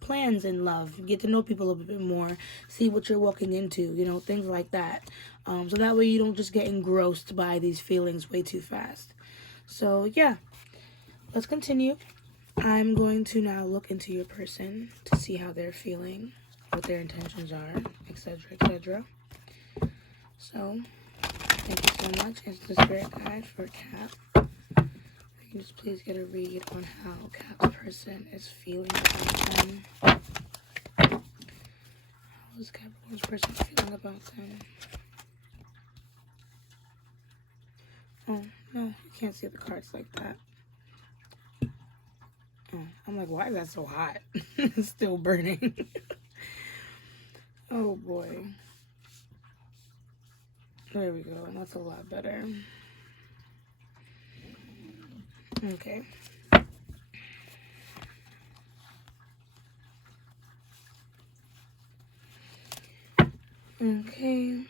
plans in love, get to know people a little bit more, see what you're walking into, things like that. So that way you don't just get engrossed by these feelings way too fast. So, yeah, let's continue. I'm going to now look into your person to see how they're feeling, what their intentions are, etc., etc. So, thank you so much. It's the Spirit Guide for Cap. If you can just please get a read on how Cap's person is feeling about them. How is Capricorn's person feeling about them? Oh, no, you can't see the cards like that. Oh, I'm like, why is that so hot? It's still burning. Oh, boy. There we go. That's a lot better. Okay. Okay.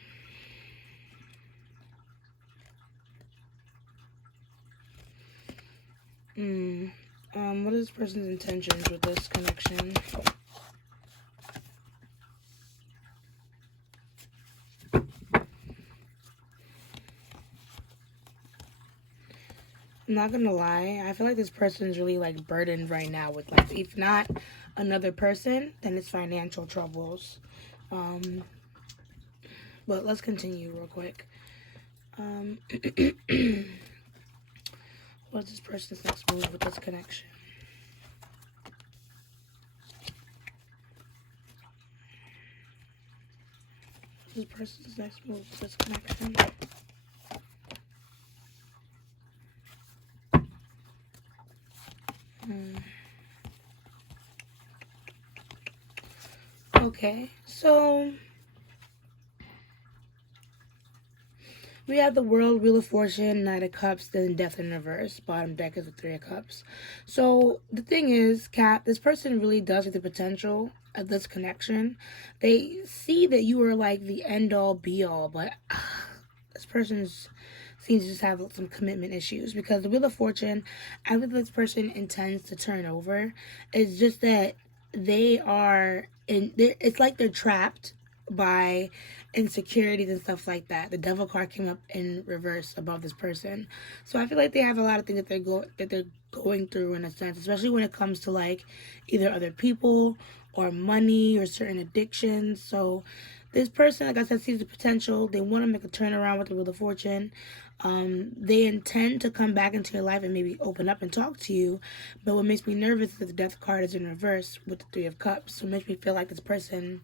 What is this person's intentions with this connection? I'm not gonna lie, I feel like this person is really like burdened right now with, like, if not another person, then it's financial troubles. But let's continue real quick. What's this person's next move with this connection? What's this person's next move with this connection? Okay, so we have the World, Wheel of Fortune, Knight of Cups, then Death in reverse. Bottom deck is the Three of Cups. So the thing is, Cap, this person really does have the potential of this connection. They see that you are like the end-all, be-all, but this person seems to just have some commitment issues, because the Wheel of Fortune, I think this person intends to turn over. It's just that they are it's like they're trapped by insecurities and stuff like that. The Devil card came up in reverse above this person, so I feel like they have a lot of things that they're going through, in a sense, especially when it comes to like either other people or money or certain addictions. So this person, like I said, sees the potential. They want to make a turnaround with the Wheel of Fortune. They intend to come back into your life and maybe open up and talk to you. But what makes me nervous is that the Death card is in reverse with the Three of Cups. So it makes me feel like this person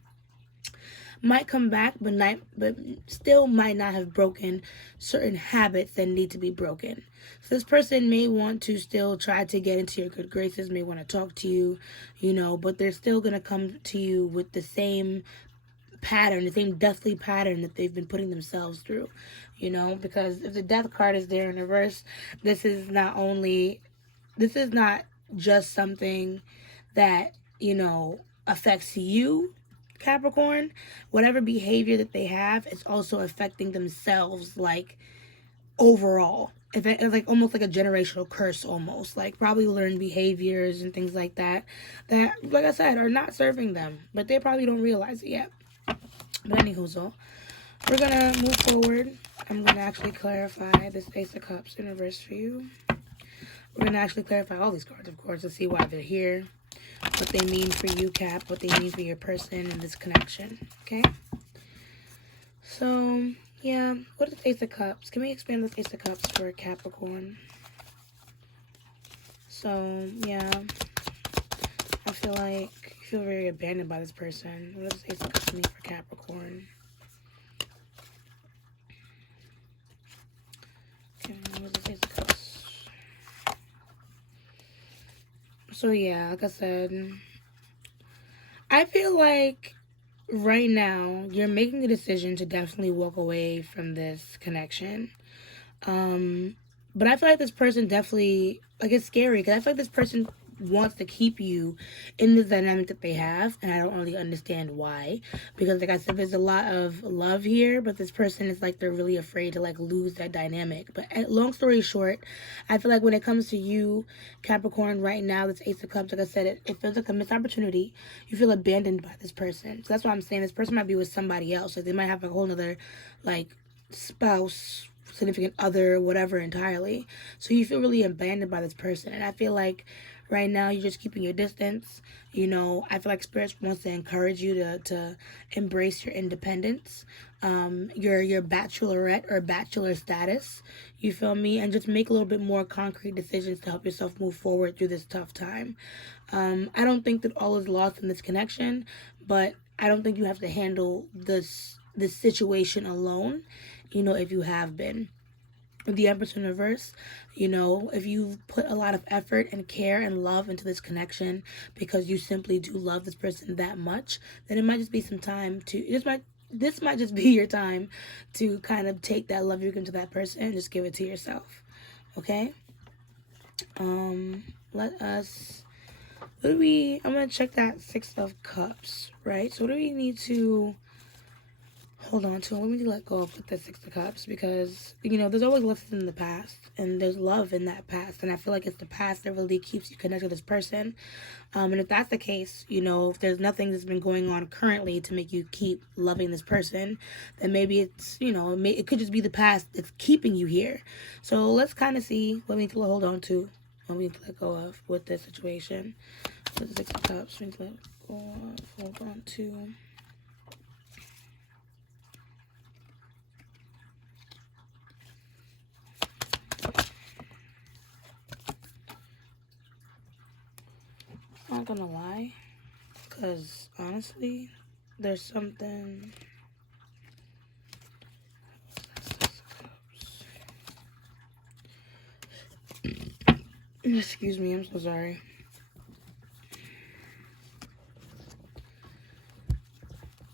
might come back, but still might not have broken certain habits that need to be broken. So this person may want to still try to get into your good graces, may want to talk to you, but they're still going to come to you with the same pattern, the same deathly pattern that they've been putting themselves through, because if the Death card is there in reverse, this is not just something that, affects you, Capricorn. Whatever behavior that they have is also affecting themselves, like overall. If it's like almost like a generational curse, almost like probably learned behaviors and things like that, that, like I said, are not serving them, but they probably don't realize it yet. But anywho, we're gonna move forward. I'm gonna actually clarify this Ace of Cups in reverse for you. We're gonna actually clarify all these cards, of course, to see why they're here, what they mean for you, Cap, what they mean for your person and this connection. Okay. So yeah, what is Ace of Cups? Can we expand this Ace of Cups for Capricorn? So, yeah, I feel like you feel very abandoned by this person. What does Ace of Cups mean for Capricorn? Okay, what is Ace of Cups? So, yeah, like I said, I feel like right now you're making a decision to definitely walk away from this connection. But I feel like this person definitely, like, it's scary because I feel like this person wants to keep you in the dynamic that they have, and I don't really understand why, because like I said, there's a lot of love here, but this person is like they're really afraid to like lose that dynamic. But long story short, I feel like when it comes to you, Capricorn, right now, this Ace of Cups, like I said, it feels like a missed opportunity. You feel abandoned by this person, so that's why I'm saying this person might be with somebody else. Like they might have a whole other like spouse, significant other, whatever, entirely. So you feel really abandoned by this person, and I feel like right now you're just keeping your distance. You know, I feel like Spirit wants to encourage you to embrace your independence, your bachelorette or bachelor status, you feel me, and just make a little bit more concrete decisions to help yourself move forward through this tough time. I don't think that all is lost in this connection, but I don't think you have to handle this situation alone, you know, if you have been. The Empress in reverse, you know, if you've put a lot of effort and care and love into this connection because you simply do love this person that much, then it might just be some time to, this might just be your time to kind of take that love you give to that person and just give it to yourself. Okay? Let us, I'm going to check that Six of Cups, right? So what do we need to hold on to? Let me let go of the Six of Cups, because, you know, there's always lessons in the past, and there's love in that past, and I feel like it's the past that really keeps you connected to this person. And if that's the case, you know, if there's nothing that's been going on currently to make you keep loving this person, then maybe it's, you know, it could just be the past that's keeping you here. So let's kind of see what we need to hold on to, what we need to let go of with this situation. So the Six of Cups, we need to let go of, hold on to. Not gonna lie, because honestly, there's something. Excuse me, I'm so sorry.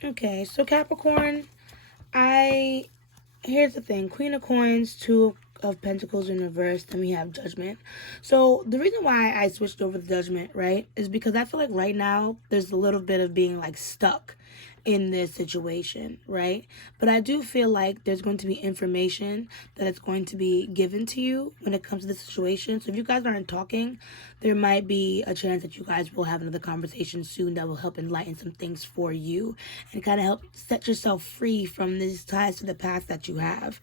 Okay, so Capricorn, here's the thing. Queen of Coins, Two of Pentacles in reverse, then we have Judgment. So the reason why I switched over to Judgment, right, is because I feel like right now there's a little bit of being like stuck in this situation, right? But I do feel like there's going to be information that is going to be given to you when it comes to this situation. So if you guys aren't talking, there might be a chance that you guys will have another conversation soon that will help enlighten some things for you and kind of help set yourself free from these ties to the past that you have.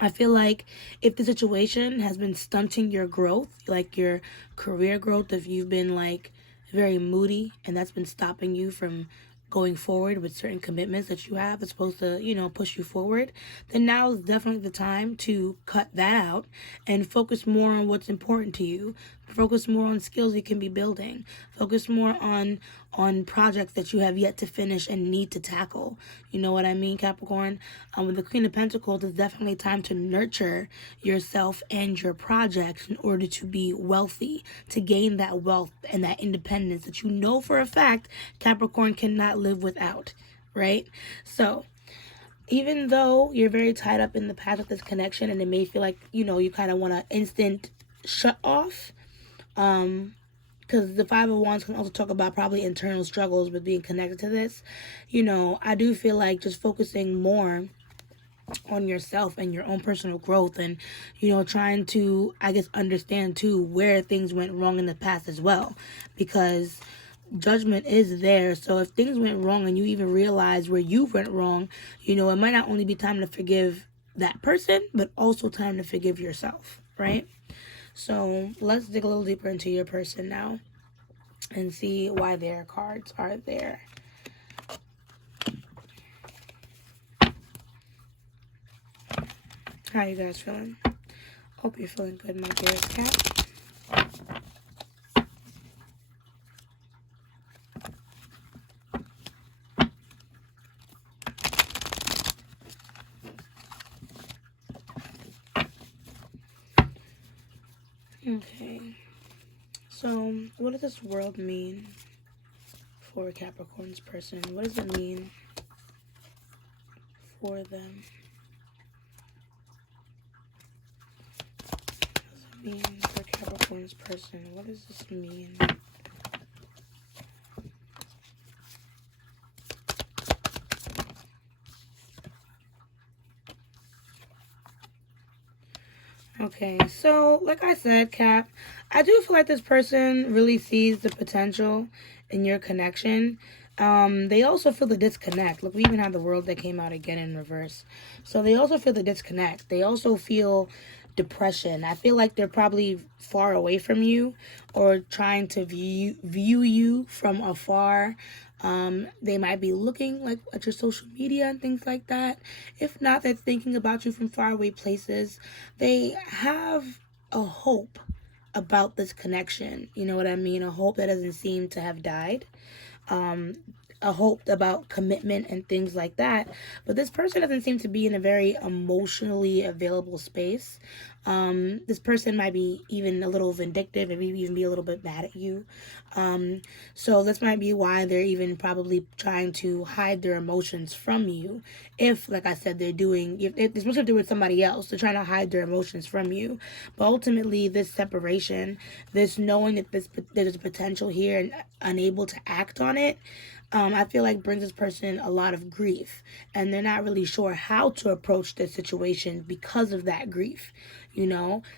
I feel like if the situation has been stunting your growth, like your career growth, if you've been like very moody and that's been stopping you from going forward with certain commitments that you have, it's supposed to, you know, push you forward, then now is definitely the time to cut that out and focus more on what's important to you. Focus more on skills you can be building. Focus more on projects that you have yet to finish and need to tackle. You know what I mean, Capricorn? With the Queen of Pentacles, it's definitely time to nurture yourself and your projects in order to be wealthy, to gain that wealth and that independence that you know for a fact Capricorn cannot live without, right? So even though you're very tied up in the past of this connection and it may feel like, you know, you kind of want to instant shut off, because the Five of Wands can also talk about probably internal struggles with being connected to this. You know, I do feel like just focusing more on yourself and your own personal growth, and trying to, I guess, understand too where things went wrong in the past as well, because judgment is there. So if things went wrong and you even realize where you went wrong, it might not only be time to forgive that person, but also time to forgive yourself, right? So let's dig a little deeper into your person now and see why their cards are there. How you guys feeling? Hope you're feeling good, my dearest cat. Okay. So, what does this world mean for Capricorn's person? What does it mean for them? What does it mean for Capricorn's person? What does this mean? Okay, so like I said, Cap, I do feel like this person really sees the potential in your connection. They also feel the disconnect. Look, we even have the world that came out again in reverse. So they also feel the disconnect. They also feel depression. I feel like they're probably far away from you or trying to view you from afar. They might be looking like at your social media and things like that. If not, they're thinking about you from faraway places. They have a hope about this connection. You know what I mean? A hope that doesn't seem to have died. A hope about commitment and things like that. But this person doesn't seem to be in a very emotionally available space. This person might be even a little vindictive, maybe even be a little bit mad at you. So this might be why they're even probably trying to hide their emotions from you. If, like I said, especially if they're with somebody else, they're trying to hide their emotions from you. But ultimately, this separation, this knowing that there's potential here and unable to act on it, I feel like brings this person a lot of grief, and they're not really sure how to approach this situation because of that grief,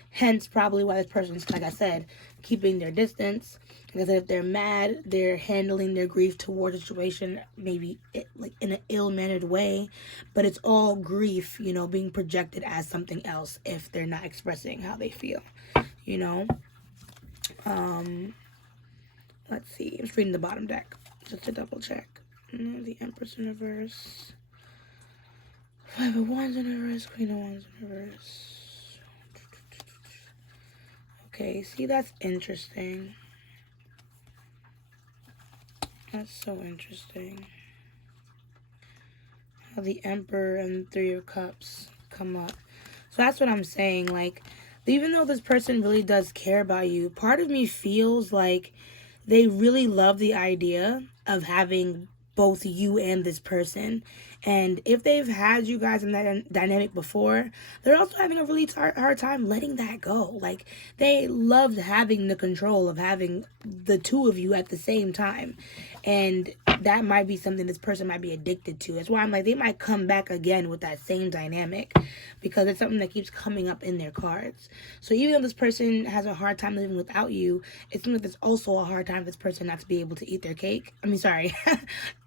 hence probably why this person's, like I said, keeping their distance. Like I said, if they're mad, they're handling their grief towards the situation maybe like in an ill-mannered way, but it's all grief, being projected as something else if they're not expressing how they feel, let's see, I'm just reading the bottom deck just to double check. The Empress in reverse, Five of Wands in reverse, Queen of Wands in reverse. Okay, see, that's interesting. That's so interesting. How the Emperor and Three of Cups come up. So that's what I'm saying. Like, even though this person really does care about you, part of me feels like they really love the idea of having both you and this person. And if they've had you guys in that dynamic before, they're also having a really hard time letting that go. Like, they loved having the control of having the two of you at the same time. And that might be something this person might be addicted to. That's why I'm like, they might come back again with that same dynamic, because it's something that keeps coming up in their cards. So even though this person has a hard time living without you, it seems like there's also a hard time for this person not to be able to eat their cake. I mean, sorry,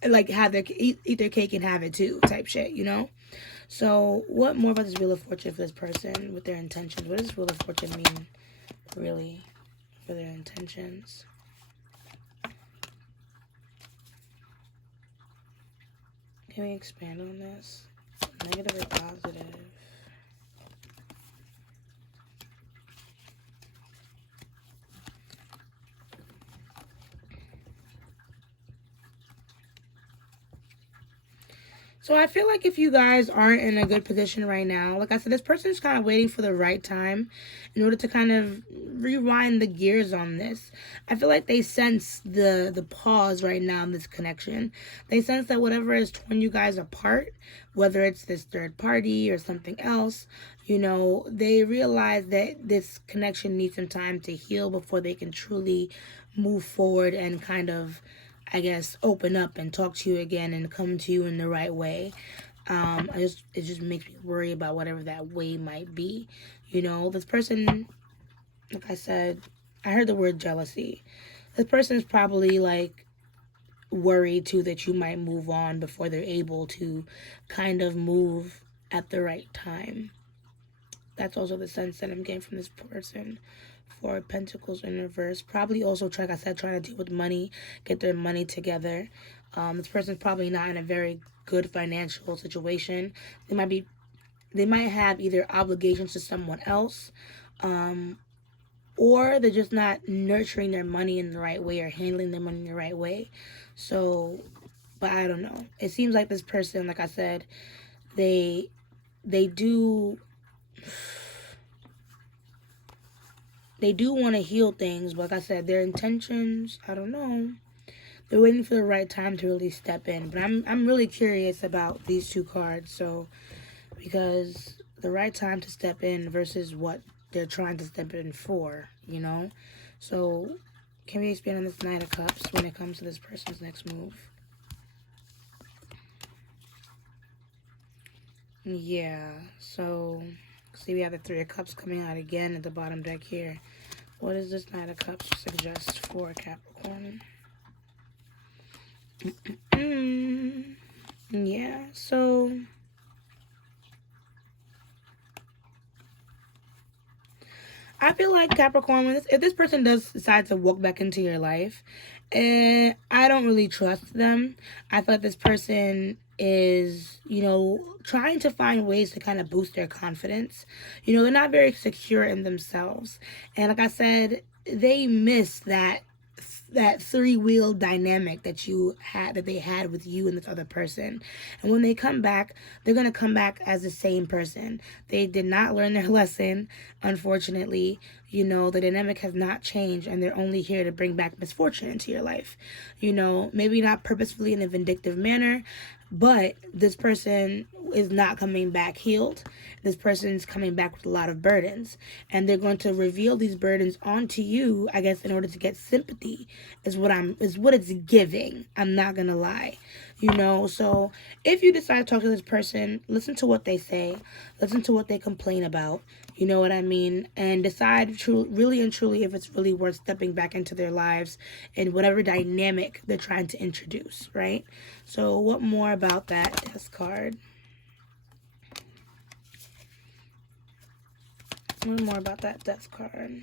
like eat their cake and have it too, type shit, So what more about this Wheel of Fortune for this person with their intentions? What does Wheel of Fortune mean, really, for their intentions? Can we expand on this? Negative or positive? So I feel like if you guys aren't in a good position right now, like I said, this person's kind of waiting for the right time in order to kind of rewind the gears on this. I feel like they sense the pause right now in this connection. They sense that whatever has torn you guys apart, whether it's this third party or something else, they realize that this connection needs some time to heal before they can truly move forward and kind of, I guess, open up and talk to you again and come to you in the right way. It just makes me worry about whatever that way might be. You know, this person, like I said, I heard the word jealousy. This person is probably like worried too that you might move on before they're able to kind of move at the right time. That's also the sense that I'm getting from this person. Four of Pentacles in reverse. Probably also, like I said, trying to deal with money, get their money together. This person's probably not in a very good financial situation. They might have either obligations to someone else, or they're just not nurturing their money in the right way or handling their money in the right way. So, but I don't know. It seems like this person, like I said, they do want to heal things, but like I said, their intentions, I don't know. They're waiting for the right time to really step in. But I'm really curious about these two cards. So, because the right time to step in versus what they're trying to step in for, you know? So, can we expand on this Knight of Cups when it comes to this person's next move? Yeah, so, see, we have the Three of Cups coming out again at the bottom deck here. What does this Knight of Cups suggest for Capricorn? Yeah, so I feel like Capricorn, if this person does decide to walk back into your life, I don't really trust them. I feel like this person is, you know, trying to find ways to kind of boost their confidence. You know, they're not very secure in themselves. And like I said, they miss that three-wheel dynamic that they had with you and this other person. And when they come back, they're going to come back as the same person. They did not learn their lesson, unfortunately. You know, the dynamic has not changed, and they're only here to bring back misfortune into your life. You know, maybe not purposefully in a vindictive manner, but this person is not coming back healed. This person is coming back with a lot of burdens, and they're going to reveal these burdens onto you, I guess, in order to get sympathy is what it's giving. I'm not gonna lie. You know, so if you decide to talk to this person, listen to what they say, listen to what they complain about, you know what I mean, and decide really and truly if it's really worth stepping back into their lives and whatever dynamic they're trying to introduce, right? So what more about that Death card? What more about that Death card?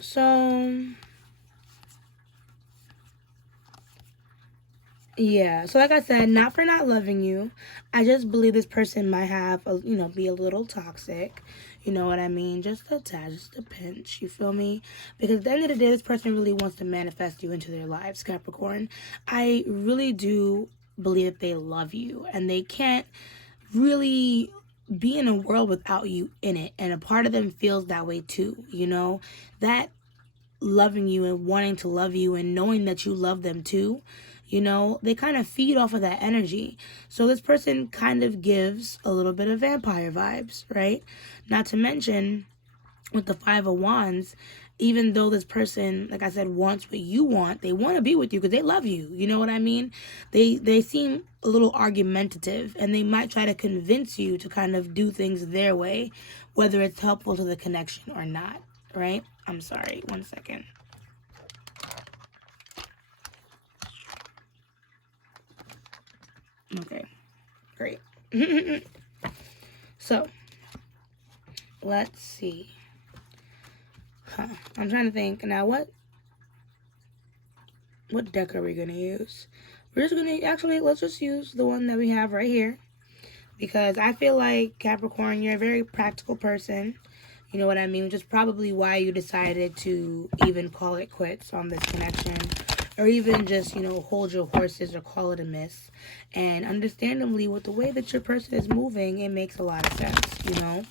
So, yeah. So, like I said, not for not loving you. I just believe this person might have, be a little toxic. You know what I mean? Just a tad, just a pinch. You feel me? Because at the end of the day, this person really wants to manifest you into their lives, Capricorn. I really do believe that they love you, and they can't really be in a world without you in it. And a part of them feels that way too, you know? That loving you and wanting to love you and knowing that you love them too, you know, they kind of feed off of that energy. So this person kind of gives a little bit of vampire vibes, right? Not to mention with the Five of Wands, even though this person, like I said, wants what you want, they want to be with you because they love you. You know what I mean? They seem a little argumentative, and they might try to convince you to kind of do things their way, whether it's helpful to the connection or not, right? I'm sorry, 1 second. Okay, great. So, let's see. I'm trying to think. Now, what deck are we going to use? We're just going to, actually, let's just use the one that we have right here. Because I feel like, Capricorn, you're a very practical person. You know what I mean? Which is probably why you decided to even call it quits on this connection. Or even just, you know, hold your horses or call it a miss. And understandably, with the way that your person is moving, it makes a lot of sense, you know?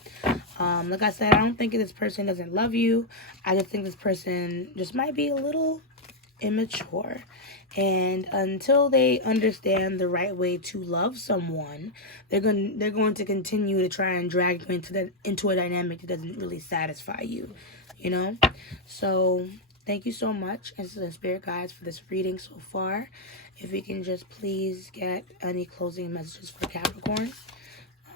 Like I said, I don't think this person doesn't love you. I just think this person just might be a little immature. And until they understand the right way to love someone, they're going to continue to try and drag you into a dynamic that doesn't really satisfy you, you know? So thank you so much, and to the spirit guides, for this reading so far. If we can just please get any closing messages for Capricorn.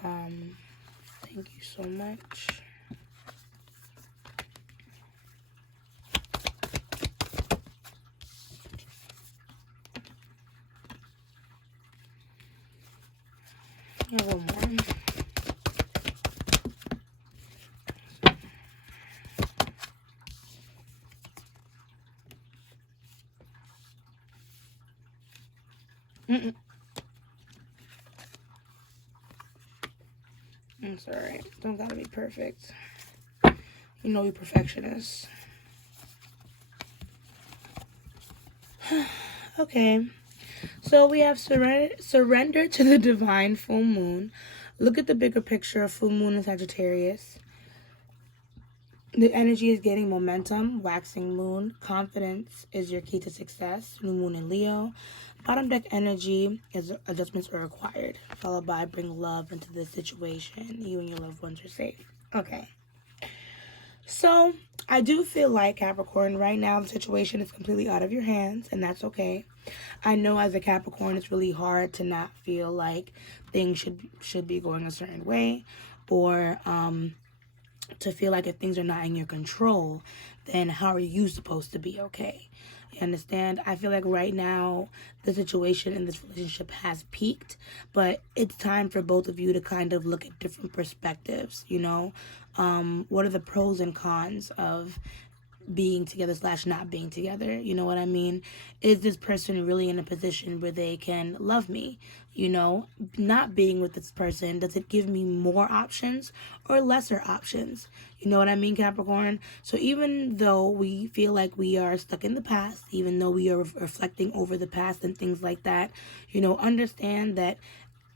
Thank you so much. Yeah, one more. It's alright. Don't gotta be perfect. You know we perfectionists. Okay. So we have surrender to the divine full moon. Look at the bigger picture of full moon in Sagittarius. The energy is gaining momentum. Waxing moon. Confidence is your key to success. New moon in Leo. Bottom deck energy is adjustments are required. Followed by bring love into this situation. You and your loved ones are safe. Okay. So I do feel like, Capricorn, right now the situation is completely out of your hands, and that's okay. I know as a Capricorn, it's really hard to not feel like things should be going a certain way, or to feel like if things are not in your control, then how are you supposed to be okay? You understand? I feel like right now the situation in this relationship has peaked, but it's time for both of you to kind of look at different perspectives, you know? What are the pros and cons of being together / not being together? You know what I mean? Is this person really in a position where they can love me? You know, not being with this person, does it give me more options or lesser options? You know what I mean, Capricorn? So even though we feel like we are stuck in the past, even though we are reflecting over the past and things like that, you know, understand that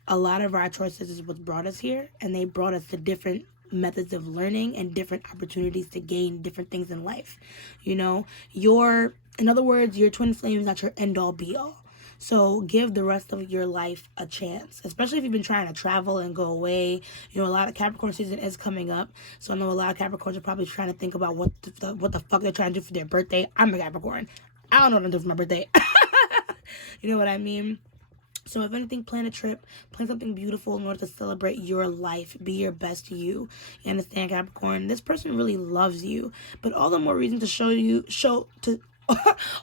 a lot of our choices is what brought us here, and they brought us to different methods of learning and different opportunities to gain different things in life. You know, in other words, your twin flame is not your end all be all. So give the rest of your life a chance, especially if you've been trying to travel and go away. You know, a lot of Capricorn season is coming up, so I know a lot of Capricorns are probably trying to think about what the fuck they're trying to do for their birthday. I'm a Capricorn. I don't know what I'm doing for my birthday. You know what I mean? So if anything, plan a trip, plan something beautiful in order to celebrate your life. Be your best you. You understand, Capricorn? This person really loves you, but all the more reason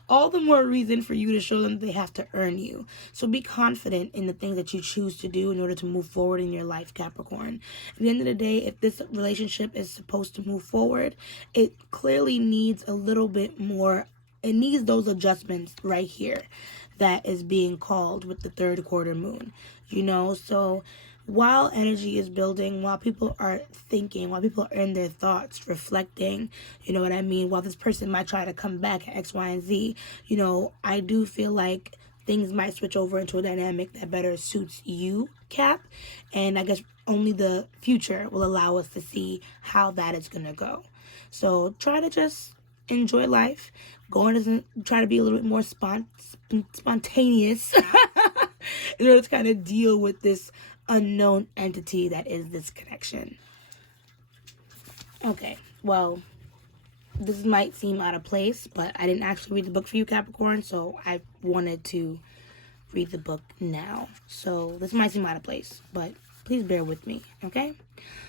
all the more reason for you to show them they have to earn you. So be confident in the things that you choose to do in order to move forward in your life, Capricorn. At the end of the day, if this relationship is supposed to move forward, it clearly needs a little bit more. It needs those adjustments right here that is being called with the third quarter moon, you know? So while energy is building, while people are thinking, while people are in their thoughts, reflecting, you know what I mean? While this person might try to come back at X, Y, and Z, you know, I do feel like things might switch over into a dynamic that better suits you, Cap. And I guess only the future will allow us to see how that is going to go. So try to just enjoy life. Go on and try to be a little bit more spontaneous in order to kind of deal with this unknown entity that is this connection. Okay, well, this might seem out of place, but I didn't actually read the book for you, Capricorn, so I wanted to read the book now. So this might seem out of place, but please bear with me, okay?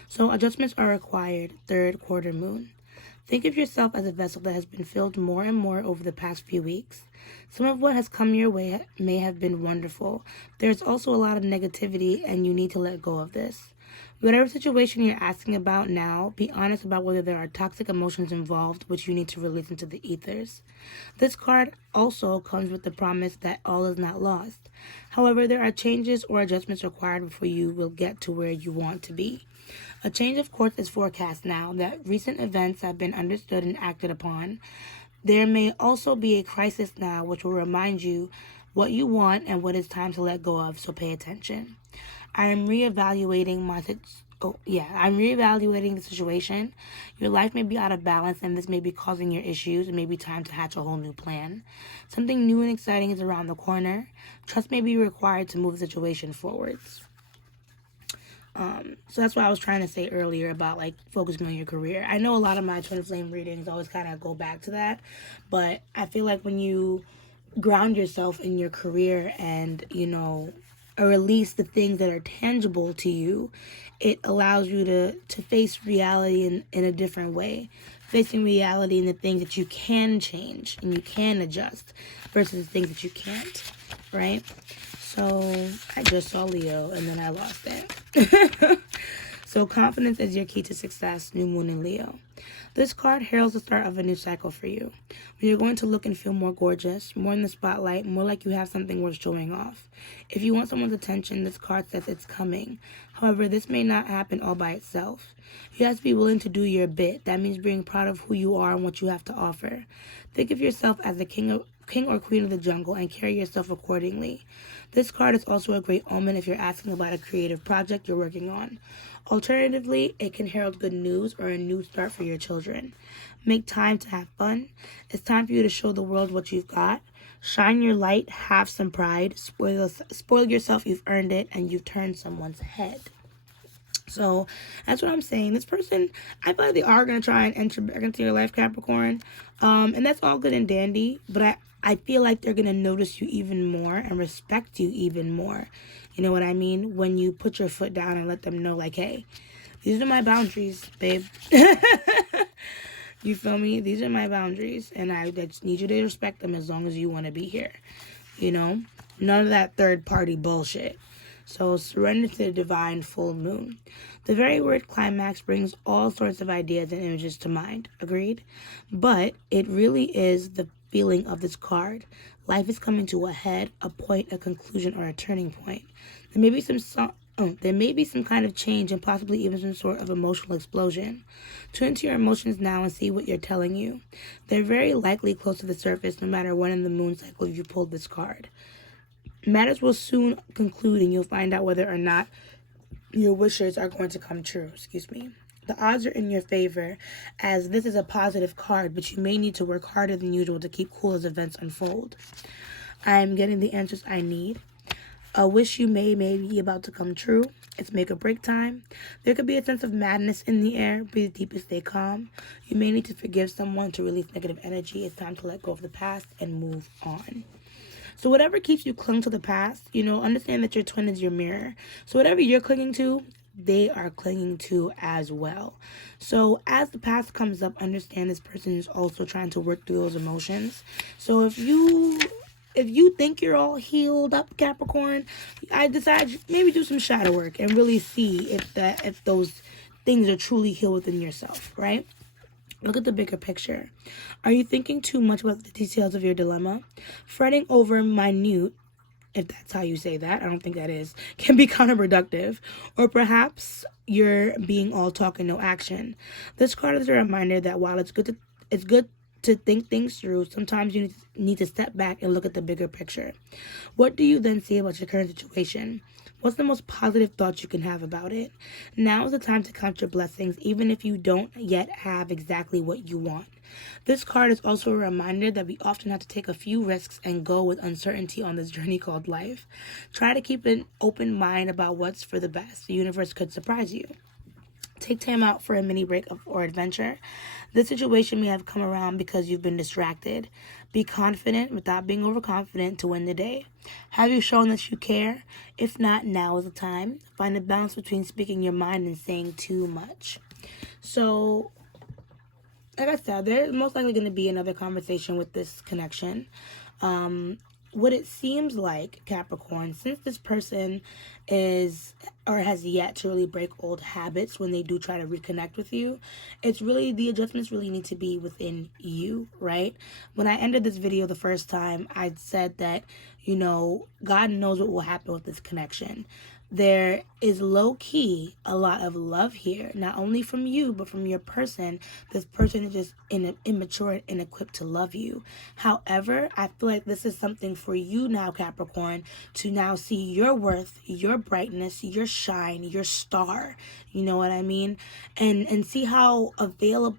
So adjustments are required, third quarter moon. Think of yourself as a vessel that has been filled more and more over the past few weeks. Some of what has come your way may have been wonderful. There's also a lot of negativity, and you need to let go of this. Whatever situation you're asking about now, be honest about whether there are toxic emotions involved, which you need to release into the ethers. This card also comes with the promise that all is not lost. However, there are changes or adjustments required before you will get to where you want to be. A change of course is forecast now that recent events have been understood and acted upon. There may also be a crisis now which will remind you what you want and what is time to let go of, so pay attention. I'm reevaluating the situation. Your life may be out of balance and this may be causing your issues. It may be time to hatch a whole new plan. Something new and exciting is around the corner. Trust may be required to move the situation forwards. So that's what I was trying to say earlier about like focusing on your career. I know a lot of my twin flame readings always kind of go back to that, but I feel like when you ground yourself in your career and, you know, release the things that are tangible to you, it allows you to face reality in a different way. Facing reality in the things that you can change and you can adjust versus the things that you can't, right? So I just saw Leo and then I lost it. So confidence is your key to success, new moon in Leo. This card heralds the start of a new cycle for you. When you're going to look and feel more gorgeous, more in the spotlight, more like you have something worth showing off. If you want someone's attention, this card says it's coming. However, this may not happen all by itself. You have to be willing to do your bit. That means being proud of who you are and what you have to offer. Think of yourself as the king or queen of the jungle and carry yourself accordingly. This card is also a great omen if you're asking about a creative project you're working on. Alternatively, it can herald good news or a new start for your children. Make time to have fun. It's time for you to show the world what you've got. Shine your light, have some pride, spoil yourself, you've earned it, and you've turned someone's head. So that's what I'm saying. This person, I feel like they are going to try and enter back into your life, Capricorn. And that's all good and dandy, but I feel like they're going to notice you even more and respect you even more. You know what I mean? When you put your foot down and let them know, like, hey, these are my boundaries, babe. You feel me? These are my boundaries, and I just need you to respect them as long as you want to be here. You know? None of that third-party bullshit. So surrender to the divine full moon. The very word climax brings all sorts of ideas and images to mind. Agreed? But it really is the feeling of this card. Life is coming to a head, a point, a conclusion, or a turning point. There may be some kind of change and possibly even some sort of emotional explosion. Tune to your emotions now and see what you're telling you. They're very likely close to the surface no matter when in the moon cycle you pulled this card. Matters will soon conclude and you'll find out whether or not your wishes are going to come true. The odds are in your favor as this is a positive card, but you may need to work harder than usual to keep cool as events unfold. I'm getting the answers I need. A wish you may be about to come true. It's make or break time. There could be a sense of madness in the air. Breathe deep and stay calm. You may need to forgive someone to release negative energy. It's time to let go of the past and move on. So whatever keeps you clung to the past, you know, understand that your twin is your mirror. So whatever you're clinging to, they are clinging to as well. So as the past comes up, understand this person is also trying to work through those emotions. So if you think you're all healed up, Capricorn, I decide maybe do some shadow work and really see if those things are truly healed within yourself, right? Look at the bigger picture. Are you thinking too much about the details of your dilemma? Fretting over minute, if that's how you say that, I don't think that is, can be counterproductive. Or perhaps you're being all talk and no action. This card is a reminder that while it's good to think things through, sometimes you need to step back and look at the bigger picture. What do you then see about your current situation? What's the most positive thoughts you can have about it? Now is the time to count your blessings, even if you don't yet have exactly what you want. This card is also a reminder that we often have to take a few risks and go with uncertainty on this journey called life. Try to keep an open mind about what's for the best. The universe could surprise you. Take time out for a mini break or adventure. This situation may have come around because you've been distracted. Be confident without being overconfident to win the day. Have you shown that you care? If not, now is the time. Find a balance between speaking your mind and saying too much. So, like I said, there's most likely going to be another conversation with this connection. What it seems like, Capricorn, since this person is or has yet to really break old habits when they do try to reconnect with you, it's really, the adjustments really need to be within you, right? When I ended this video the first time, I said that, you know, God knows what will happen with this connection. There is low-key a lot of love here, not only from you, but from your person. This person is just immature and inequipped to love you. However, I feel like this is something for you now, Capricorn, to now see your worth, your brightness, your shine, your star. You know what I mean? And see how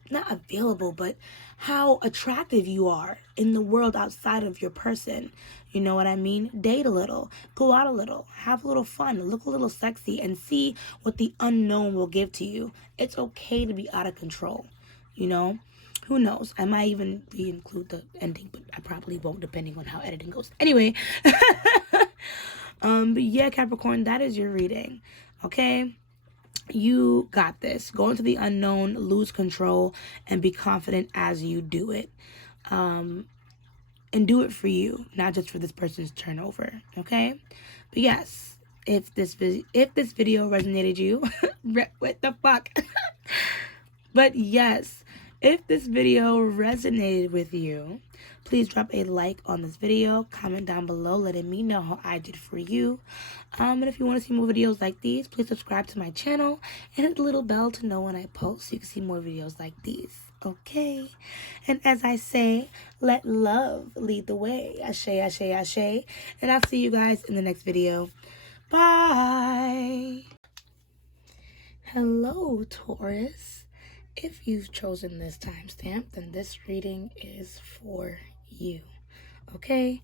not available, but how attractive you are in the world outside of your person. You know what I mean? Date a little, go out a little, have a little fun, look a little sexy, and see what the unknown will give to you. It's okay to be out of control, you know? Who knows? I might even include the ending, but I probably won't, depending on how editing goes. Anyway, but yeah, Capricorn, that is your reading, okay? You got this. Go into the unknown, lose control, and be confident as you do it. And do it for you, not just for this person's turnover, okay? But yes, if this video resonated you, what the fuck? But yes, if this video resonated with you, please drop a like on this video, comment down below letting me know how I did for you. And if you want to see more videos like these, please subscribe to my channel and hit the little bell to know when I post so you can see more videos like these. Okay? And as I say, let love lead the way. Ashe, ashe, ashe. And I'll see you guys in the next video. Bye. Hello, Taurus. If you've chosen this timestamp, then this reading is for you. Okay?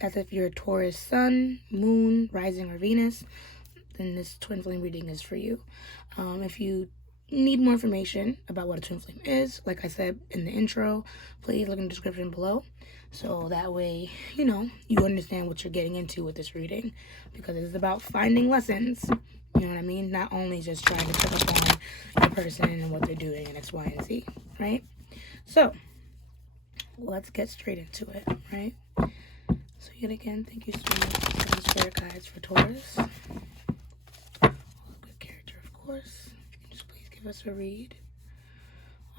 As if you're a Taurus sun, moon, rising, or Venus, then this twin flame reading is for you. If you need more information about what a twin flame is, like I said in the intro, please look in the description below. So that way, you know, you understand what you're getting into with this reading. Because it is about finding lessons. You know what I mean? Not only just trying to pick up on the person and what they're doing and X, Y, and Z, right? So, let's get straight into it, right? So yet again, thank you so much for the spirit guides for Taurus. All good character, of course. If you can just please give us a read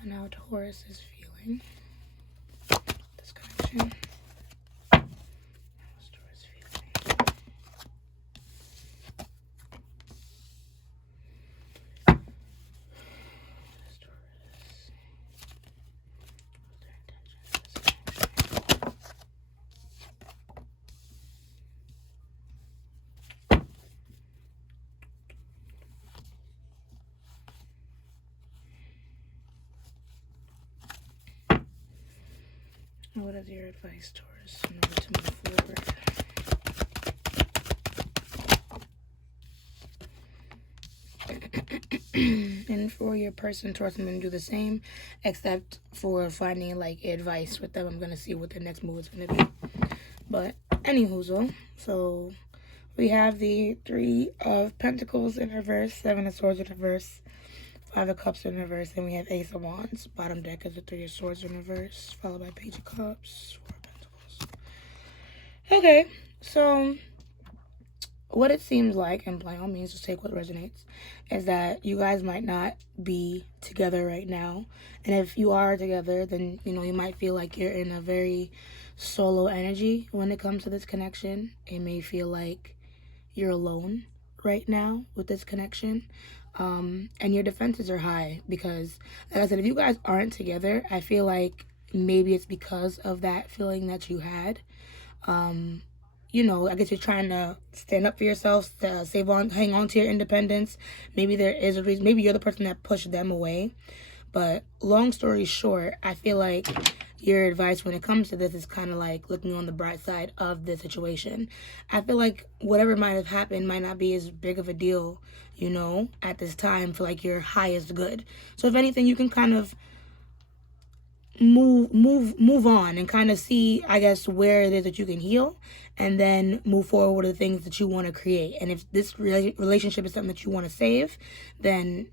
on how Taurus is feeling. This connection. How's Taurus feeling? This Taurus. What's their intention of this connection? What is your advice, Taurus, in order to move forward? And for your person, Taurus, I'm going to do the same, except for finding, like, advice with them. I'm going to see what their next move is going to be. But, anywho, so we have the Three of Pentacles in reverse, Seven of Swords in reverse, Five of Cups in reverse, and we have Ace of Wands. Bottom deck is the Three of Swords in reverse, followed by Page of Cups, Four of Pentacles. Okay, so what it seems like, and by all means, just take what resonates, is that you guys might not be together right now. And if you are together, then, you know, you might feel like you're in a very solo energy when it comes to this connection. It may feel like you're alone right now with this connection. And your defenses are high because, like I said, if you guys aren't together, I feel like maybe it's because of that feeling that you had. You know, I guess you're trying to stand up for yourself, to hang on to your independence. Maybe there is a reason. Maybe you're the person that pushed them away. But long story short, I feel like your advice when it comes to this is kind of like looking on the bright side of the situation. I feel like whatever might have happened might not be as big of a deal, you know, at this time for like your highest good. So if anything, you can kind of move on and kind of see, I guess, where it is that you can heal and then move forward with the things that you want to create. And if this relationship is something that you want to save, then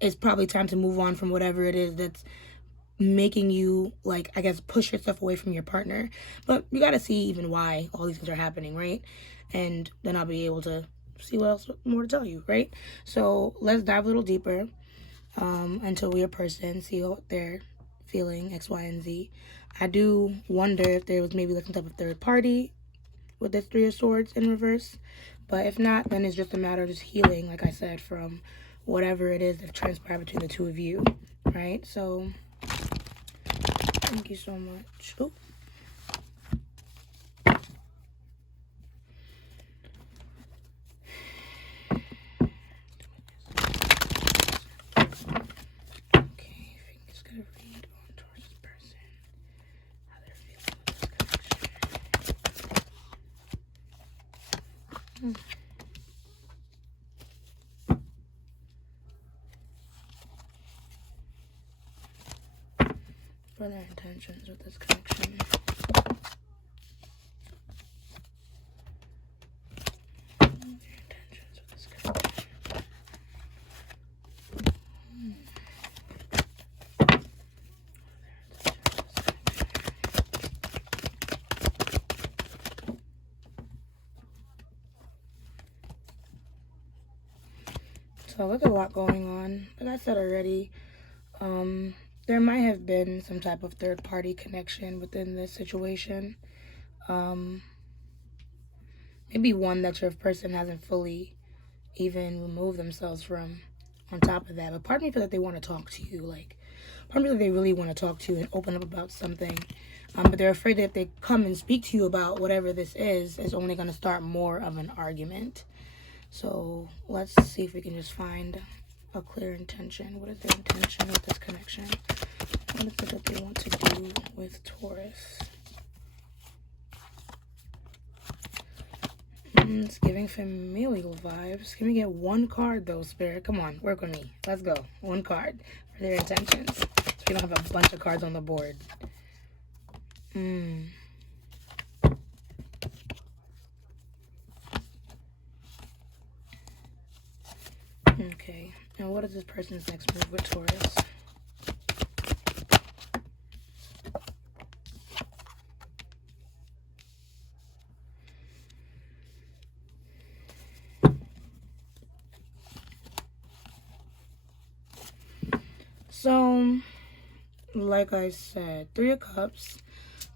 it's probably time to move on from whatever it is that's making you, like, I guess, push yourself away from your partner. But you got to see even why all these things are happening, right? And then I'll be able to see what else more to tell you, right? So let's dive a little deeper until we're a person, see what they're feeling, X, Y, and Z. I do wonder if there was maybe like some type of third party with this Three of Swords in reverse. But if not, then it's just a matter of just healing, like I said, from whatever it is that transpired between the two of you, right? So thank you so much. Oh. For their intentions with this connection. So there's a lot going on. Like I said already, there might have been some type of third-party connection within this situation. Maybe one that your person hasn't fully even removed themselves from on top of that. But part of me feels like they want to talk to you. Like, part of me feels like they really want to talk to you and open up about something. But they're afraid that if they come and speak to you about whatever this is, it's only going to start more of an argument. So let's see if we can just find a clear intention. What is their intention with this connection? What is it that they want to do with Taurus? It's giving familial vibes. Can we get one card though, Spirit? Come on, work with me. Let's go. One card for their intentions. So we don't have a bunch of cards on the board. Okay. Now what is this person's next move with Taurus? So, like I said, 3 of Cups,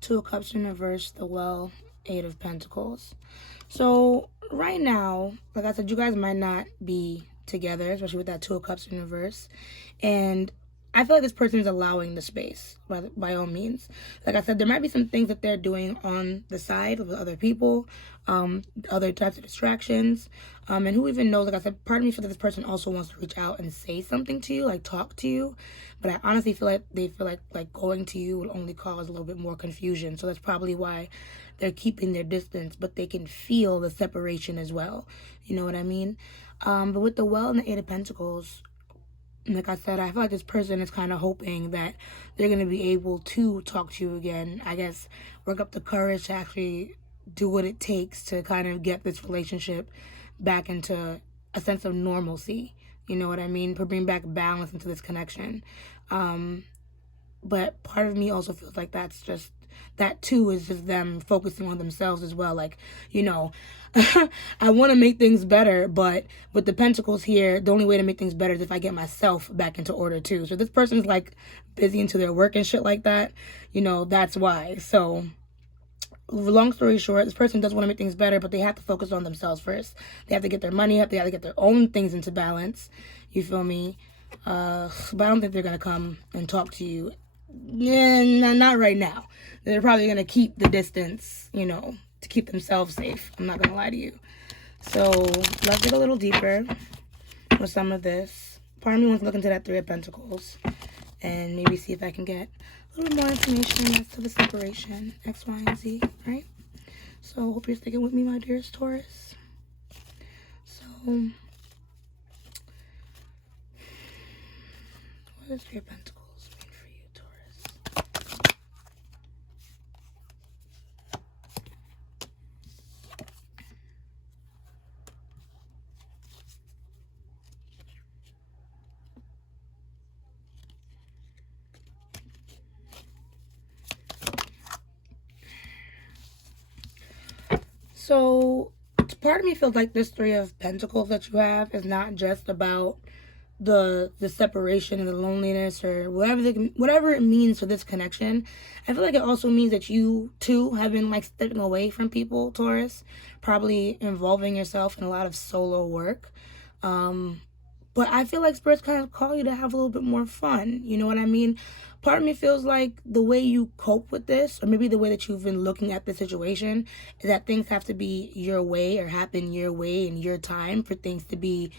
2 of Cups in reverse, the Well, 8 of Pentacles. So, right now, like I said, you guys might not be together, especially with that 2 of Cups in reverse. And I feel like this person is allowing the space, by all means. Like I said, there might be some things that they're doing on the side with other people, other types of distractions. And who even knows, like I said, part of me feels that this person also wants to reach out and say something to you, like talk to you. But I honestly feel like they feel like going to you will only cause a little bit more confusion. So that's probably why they're keeping their distance, but they can feel the separation as well. You know what I mean? But with the Well and the 8 of Pentacles, like I said, I feel like this person is kind of hoping that they're going to be able to talk to you again. I guess work up the courage to actually do what it takes to kind of get this relationship back into a sense of normalcy. You know what I mean? To bring back balance into this connection. But part of me also feels like that too is just them focusing on themselves as well. Like, you know, I want to make things better, but with the Pentacles here, the only way to make things better is if I get myself back into order too. So this person's like busy into their work and shit like that. You know, that's why. So long story short, this person does want to make things better, but they have to focus on themselves first. They have to get their money up. They have to get their own things into balance. You feel me? But I don't think they're going to come and talk to you. Yeah, not right now. They're probably going to keep the distance, you know, to keep themselves safe. I'm not going to lie to you. So let's get a little deeper with some of this. Part of me wants to look into that 3 of Pentacles and maybe see if I can get a little more information as to the separation, X, Y, and Z, right? So hope you're sticking with me, my dearest Taurus. So what does 3 of Pentacles mean for you, Taurus? So part of me feels like this 3 of Pentacles that you have is not just about the separation and the loneliness or whatever it means for this connection. I feel like it also means that you too have been like stepping away from people, Taurus, probably involving yourself in a lot of solo work. But I feel like spirits kind of call you to have a little bit more fun. You know what I mean? Part of me feels like the way you cope with this, or maybe the way that you've been looking at the situation, is that things have to be your way or happen your way in your time for things to be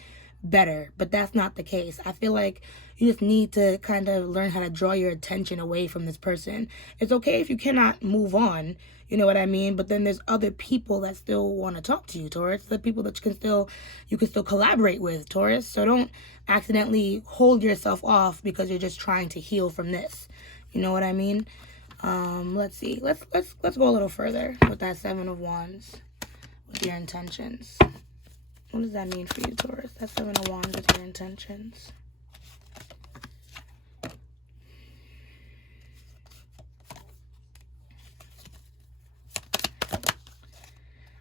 better. But that's not the case. I feel like you just need to kind of learn how to draw your attention away from this person. It's okay if you cannot move on. You know what I mean? But then there's other people that still want to talk to you, Taurus. The people that you can still collaborate with, Taurus. So don't accidentally hold yourself off because you're just trying to heal from this. You know what I mean? Let's see. Let's go a little further with that Seven of Wands, with your intentions. What does that mean for you, Taurus? That Seven of Wands with your intentions.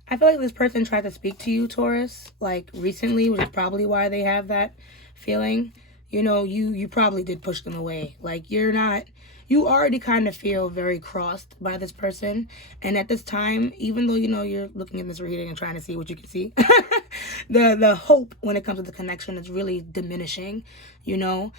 I feel like this person tried to speak to you, Taurus, like recently, which is probably why they have that feeling. You know, you probably did push them away. Like, you already kind of feel very crossed by this person. And at this time, even though, you know, you're looking at this reading and trying to see what you can see, the hope when it comes to the connection is really diminishing, you know.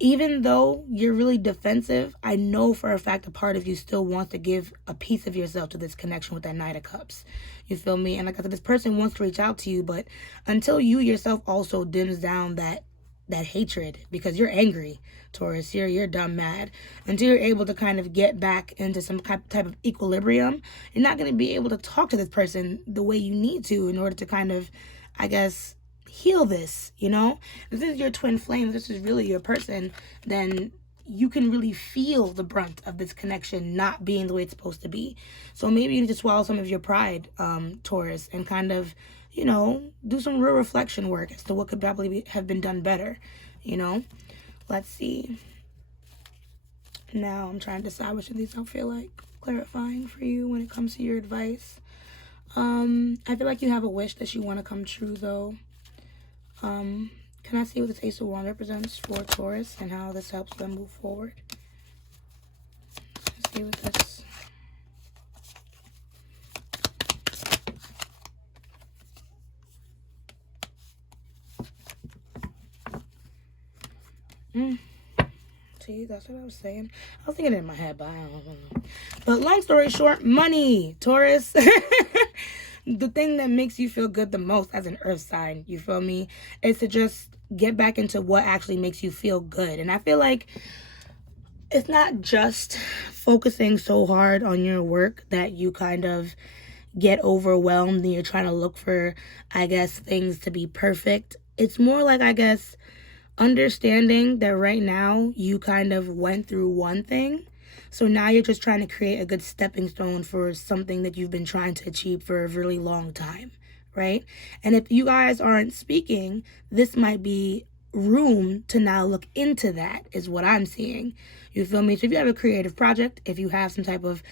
Even though you're really defensive, I know for a fact a part of you still wants to give a piece of yourself to this connection with that Knight of Cups. You feel me? And like I said, this person wants to reach out to you, but until you yourself also dims down that hatred, because you're angry, Taurus, you're dumb mad, until you're able to kind of get back into some type of equilibrium, you're not going to be able to talk to this person the way you need to in order to kind of, I guess, heal this, you know. If this is your twin flame, this is really your person, then you can really feel the brunt of this connection not being the way it's supposed to be. So maybe you need to swallow some of your pride, Taurus, and kind of, you know, do some real reflection work as to what could probably have been done better, you know. Let's see. Now I'm trying to decide which of these I feel like clarifying for you when it comes to your advice. I feel like you have a wish that you want to come true, though. Can I see what this Ace of Wands represents for Taurus and how this helps them move forward? Let's see what this... See, that's what I was saying. I was thinking it in my head, but I don't know. But long story short, money, Taurus. The thing that makes you feel good the most as an earth sign, you feel me, is to just get back into what actually makes you feel good. And I feel like it's not just focusing so hard on your work that you kind of get overwhelmed and you're trying to look for, I guess, things to be perfect. It's more like, I guess, understanding that right now you kind of went through one thing. So now you're just trying to create a good stepping stone for something that you've been trying to achieve for a really long time, right? And if you guys aren't speaking, this might be room to now look into that, is what I'm seeing. You feel me? So if you have a creative project, if you have some type of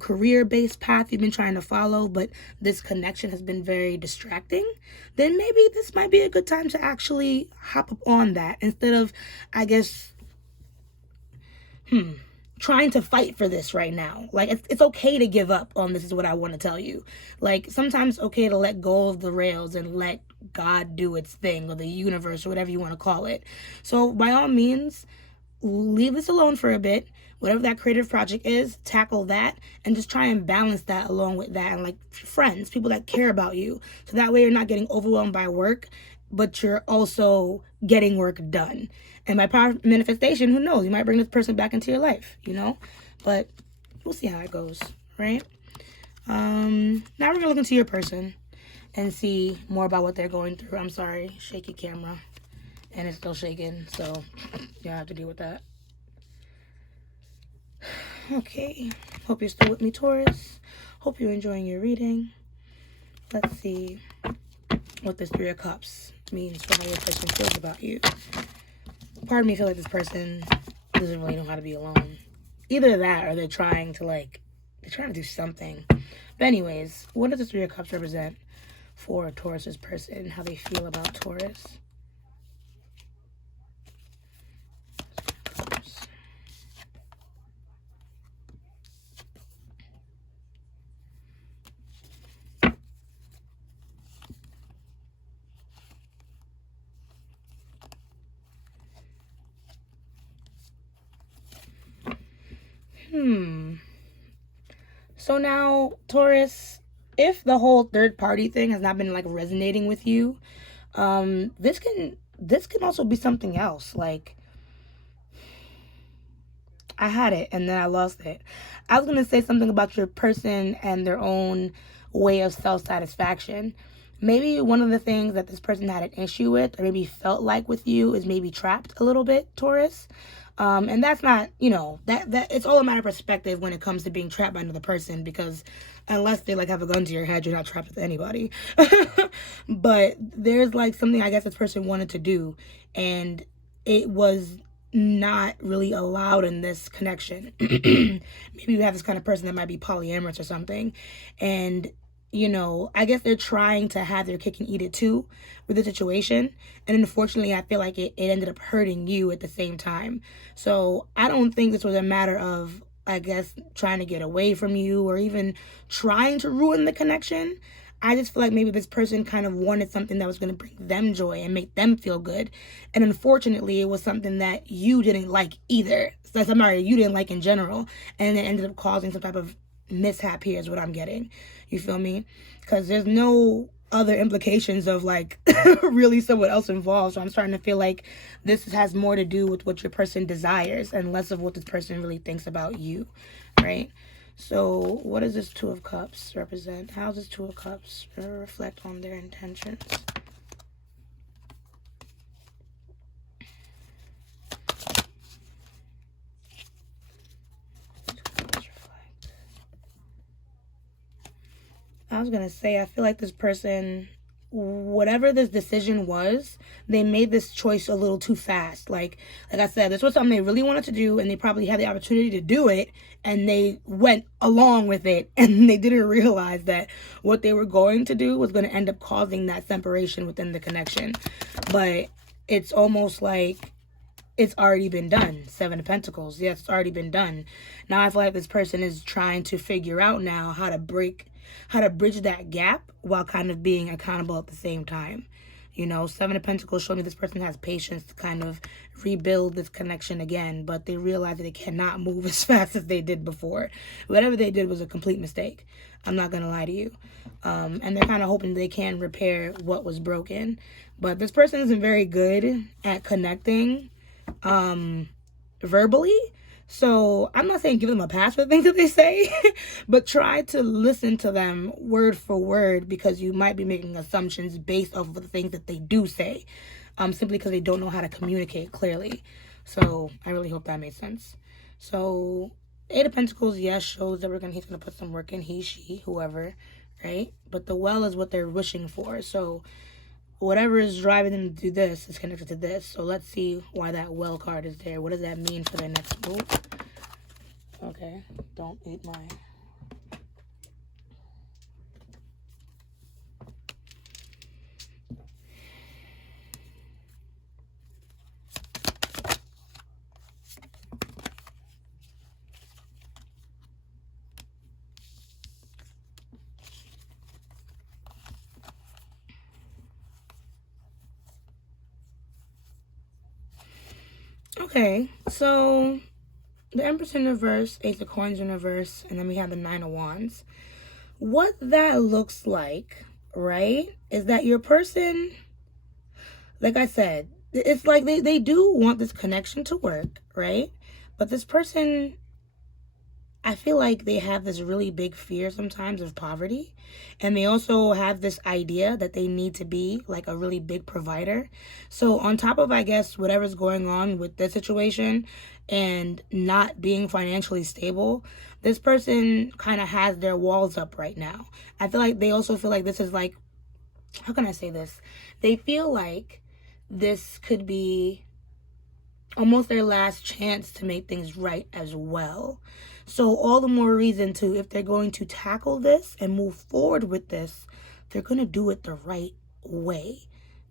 career-based path you've been trying to follow, but this connection has been very distracting, then maybe this might be a good time to actually hop up on that instead of, I guess, trying to fight for this right now. Like, it's okay to give up on this, is what I want to tell you. Like, sometimes it's okay to let go of the rails and let God do its thing, or the universe, or whatever you want to call it. So by all means, leave this alone for a bit. Whatever that creative project is, tackle that and just try and balance that along with that, and like friends, people that care about you. So that way you're not getting overwhelmed by work, but you're also getting work done. And by power of manifestation, who knows? You might bring this person back into your life, you know? But we'll see how it goes, right? Now we're going to look into your person and see more about what they're going through. I'm sorry, shaky camera. And it's still shaking, so you'll have to deal with that. Okay. Hope you're still with me, Taurus. Hope you're enjoying your reading. Let's see what this Three of Cups means for how your person feels about you. Part of me feels like this person doesn't really know how to be alone. Either that, or they're trying to do something. But anyways, what does the Three of Cups represent for Taurus's person? How they feel about Taurus? So now, Taurus, if the whole third party thing has not been like resonating with you, this can also be something else. Like, I had it and then I lost it. I was going to say something about your person and their own way of self-satisfaction. Maybe one of the things that this person had an issue with, or maybe felt like with you, is maybe trapped a little bit, Taurus. And that's not, that it's all a matter of perspective when it comes to being trapped by another person, because unless they like have a gun to your head, you're not trapped with anybody. But there's like something I guess this person wanted to do, and it was not really allowed in this connection. Maybe you have this kind of person that might be polyamorous or something, and I guess they're trying to have their cake and eat it too with the situation. And unfortunately, I feel like it ended up hurting you at the same time. So I don't think this was a matter of, I guess, trying to get away from you or even trying to ruin the connection. I just feel like maybe this person kind of wanted something that was going to bring them joy and make them feel good. And unfortunately, it was something that you didn't like either. So somebody you didn't like in general. And it ended up causing some type of mishap here is what I'm getting. You feel me? Because there's no other implications of like really someone else involved. So I'm starting to feel like this has more to do with what your person desires and less of what this person really thinks about you, right? So what does this Two of Cups represent? How does this Two of Cups reflect on their intentions? I was going to say, I feel like this person, whatever this decision was, they made this choice a little too fast. Like I said, this was something they really wanted to do, and they probably had the opportunity to do it, and they went along with it, and they didn't realize that what they were going to do was going to end up causing that separation within the connection. But it's almost like it's already been done. Seven of Pentacles. Yes, it's already been done. Now I feel like this person is trying to figure out now how to bridge that gap while kind of being accountable at the same time. Seven of Pentacles show me this person has patience to kind of rebuild this connection again, but they realize that they cannot move as fast as they did before. Whatever they did was a complete mistake. I'm not going to lie to you. And they're kind of hoping they can repair what was broken. But this person isn't very good at connecting verbally. So I'm not saying give them a pass for the things that they say, but try to listen to them word for word, because you might be making assumptions based off of the things that they do say, simply because they don't know how to communicate clearly. So I really hope that made sense. So Eight of Pentacles, yes, shows that he's gonna put some work in, he, she, whoever, right? But the well is what they're wishing for. So whatever is driving them to do this is connected to this. So let's see why that well card is there. What does that mean for their next move? Okay, don't eat my... Okay, so the Empress in reverse, Ace of Coins in reverse, and then we have the Nine of Wands. What that looks like, right, is that your person, like I said, it's like they do want this connection to work, right? But this person, I feel like they have this really big fear sometimes of poverty. And they also have this idea that they need to be like a really big provider. So on top of, I guess, whatever's going on with this situation and not being financially stable, this person kind of has their walls up right now. I feel like they also feel like this is like, how can I say this? They feel like this could be almost their last chance to make things right as well. So all the more reason to, if they're going to tackle this and move forward with this, they're going to do it the right way.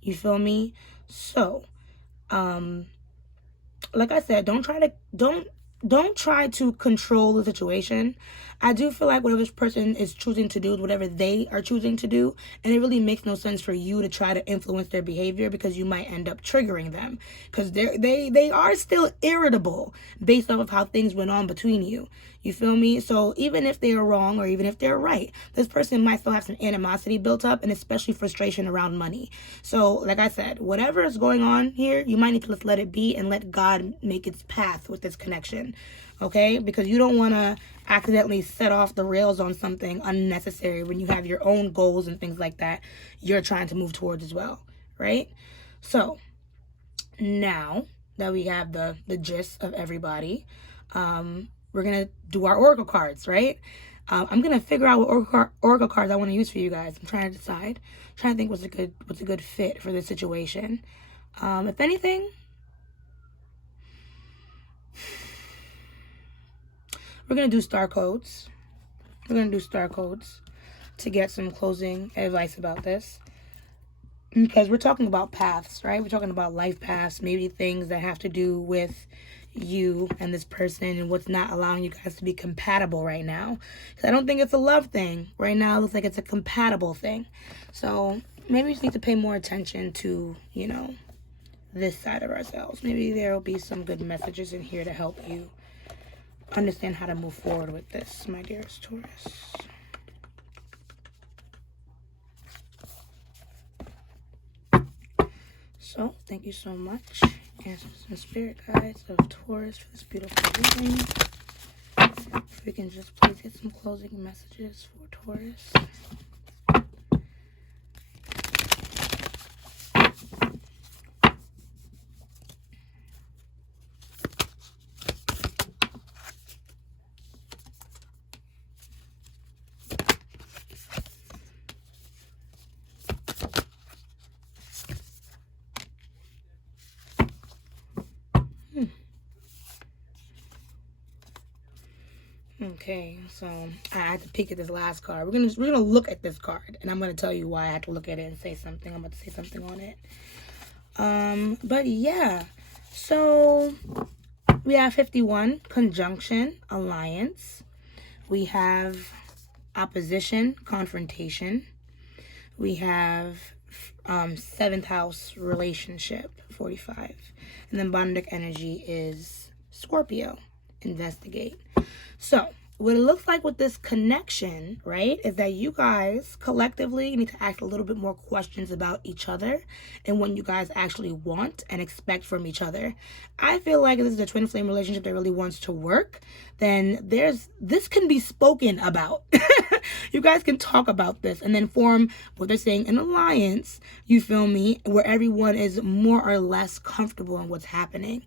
You feel me? So, like I said, don't try to control the situation. I do feel like whatever this person is choosing to do is whatever they are choosing to do, and it really makes no sense for you to try to influence their behavior, because you might end up triggering them, because they are still irritable based off of how things went on between you. You feel me? So even if they are wrong or even if they're right, this person might still have some animosity built up, and especially frustration around money. So like I said, whatever is going on here, you might need to just let it be and let God make its path with this connection. Okay? Because you don't want to accidentally set off the rails on something unnecessary when you have your own goals and things like that you're trying to move towards as well. Right? So now that we have the gist of everybody, we're going to do our oracle cards, right? I'm going to figure out what oracle cards I want to use for you guys. I'm trying to decide. I'm trying to think what's a good fit for this situation. If anything, we're going to do star codes. We're going to do star codes to get some closing advice about this. Because we're talking about paths, right? We're talking about life paths, maybe things that have to do with you and this person and what's not allowing you guys to be compatible right now. Because I don't think it's a love thing. Right now, it looks like it's a compatible thing. So maybe we just need to pay more attention to, you know, this side of ourselves. Maybe there will be some good messages in here to help you understand how to move forward with this, my dearest Taurus. So, thank you so much. Answers and spirit guides of Taurus for this beautiful reading. If we can just please get some closing messages for Taurus. Okay, so I had to peek at this last card. We're gonna look at this card, and I'm gonna tell you why I had to look at it and say something. I'm about to say something on it. But yeah, so we have 51, conjunction, alliance. We have opposition, confrontation. We have 7th house, relationship, 45. And then bottom deck energy is Scorpio, investigate. So what it looks like with this connection, right, is that you guys collectively need to ask a little bit more questions about each other and what you guys actually want and expect from each other. I feel like if this is a twin flame relationship that really wants to work, then this can be spoken about. You guys can talk about this and then form what they're saying an alliance, you feel me, where everyone is more or less comfortable in what's happening.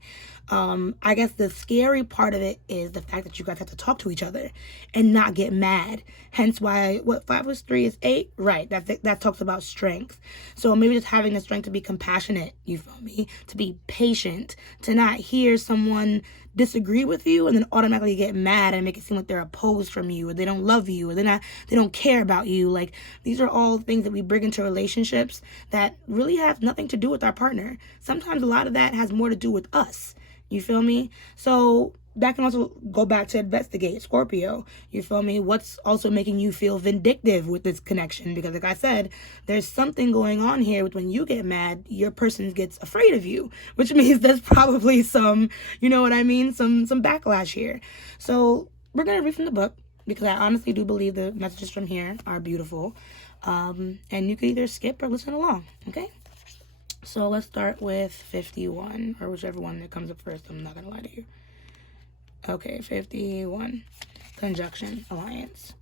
I guess the scary part of it is the fact that you guys have to talk to each other and not get mad. Hence why, 5 plus 3 is 8? Right, that talks about strength. So maybe just having the strength to be compassionate, you feel me? To be patient, to not hear someone disagree with you and then automatically get mad and make it seem like they're opposed from you, or they don't love you, or they don't care about you. Like, these are all things that we bring into relationships that really have nothing to do with our partner. Sometimes a lot of that has more to do with us. You feel me? So that can also go back to investigate, Scorpio. You feel me? What's also making you feel vindictive with this connection? Because like I said, there's something going on here with when you get mad, your person gets afraid of you, which means there's probably some, you know what I mean? Some backlash here. So we're going to read from the book because I honestly do believe the messages from here are beautiful. And you can either skip or listen along. Okay? So let's start with 51, or whichever one that comes up first. I'm not going to lie to you. Okay, 51. Conjunction, alliance.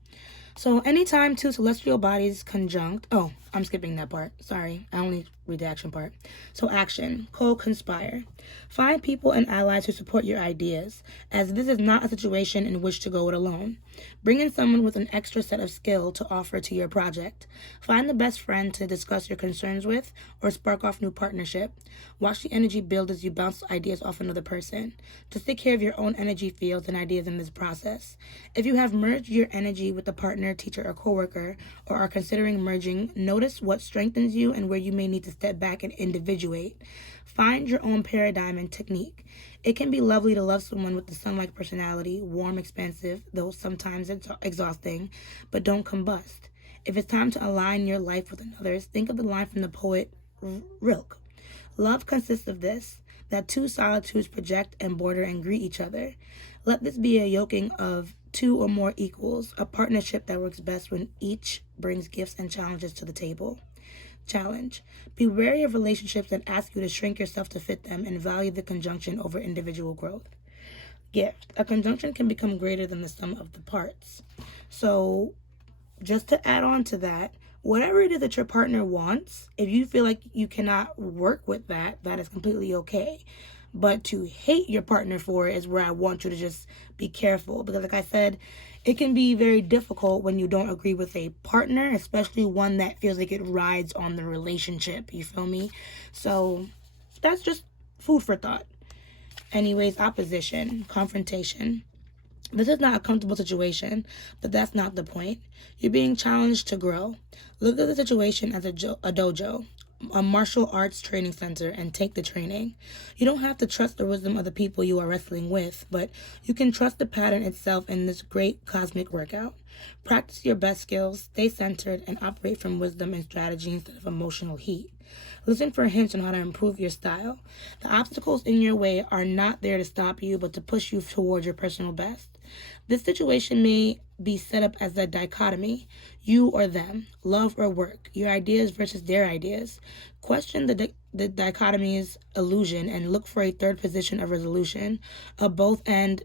So anytime two celestial bodies conjunct... Oh, I'm skipping that part. Sorry, I only read the action part. So action, co-conspire. Find people and allies who support your ideas, as this is not a situation in which to go it alone. Bring in someone with an extra set of skill to offer to your project. Find the best friend to discuss your concerns with or spark off new partnership. Watch the energy build as you bounce ideas off another person. Just take care of your own energy fields and ideas in this process. If you have merged your energy with a partner, teacher, or coworker, or are considering merging, notice what strengthens you and where you may need to step back and individuate. Find your own paradigm and technique. It can be lovely to love someone with the sun-like personality, warm, expansive, though sometimes exhausting, but don't combust. If it's time to align your life with another's, think of the line from the poet Rilke. Love consists of this, that two solitudes project and border and greet each other. Let this be a yoking of two or more equals, a partnership that works best when each brings gifts and challenges to the table. Challenge. Be wary of relationships that ask you to shrink yourself to fit them and value the conjunction over individual growth. Gift. A conjunction can become greater than the sum of the parts. So, just to add on to that, whatever it is that your partner wants, if you feel like you cannot work with that, that is completely okay. But to hate your partner for it is where I want you to just be careful. Because like I said, it can be very difficult when you don't agree with a partner, especially one that feels like it rides on the relationship. You feel me? So that's just food for thought. Anyways, opposition, confrontation. This is not a comfortable situation, but that's not the point. You're being challenged to grow. Look at the situation as a dojo, a martial arts training center, and take the training. You don't have to trust the wisdom of the people you are wrestling with, but you can trust the pattern itself in this great cosmic workout. Practice your best skills, stay centered, and operate from wisdom and strategy instead of emotional heat. Listen for hints on how to improve your style. The obstacles in your way are not there to stop you, but to push you toward your personal best. This situation may be set up as a dichotomy, you or them, love or work, your ideas versus their ideas. Question the dichotomy's illusion and look for a third position of resolution, a both and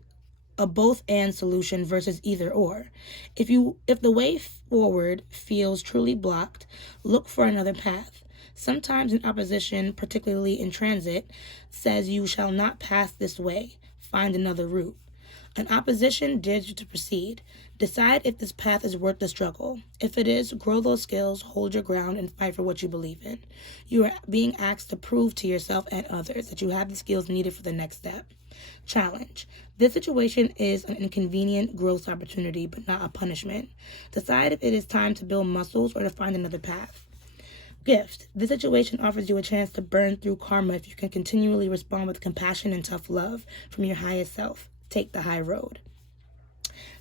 solution versus either or. If the way forward feels truly blocked, look for another path. Sometimes in opposition, particularly in transit, says you shall not pass this way. Find another route. An opposition dares you to proceed. Decide if this path is worth the struggle. If it is, grow those skills, hold your ground, and fight for what you believe in. You are being asked to prove to yourself and others that you have the skills needed for the next step. Challenge. This situation is an inconvenient growth opportunity, but not a punishment. Decide if it is time to build muscles or to find another path. Gift. This situation offers you a chance to burn through karma if you can continually respond with compassion and tough love from your highest self. Take the high road.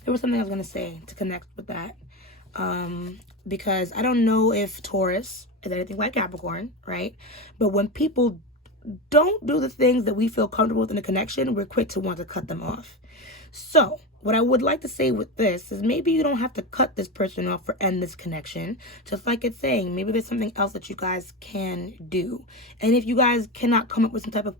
There was something I was going to say to connect with that. Because I don't know if Taurus is anything like Capricorn, right? But when people don't do the things that we feel comfortable with in a connection, we're quick to want to cut them off. So what I would like to say with this is maybe you don't have to cut this person off or end this connection. Just like it's saying, maybe there's something else that you guys can do. And if you guys cannot come up with some type of,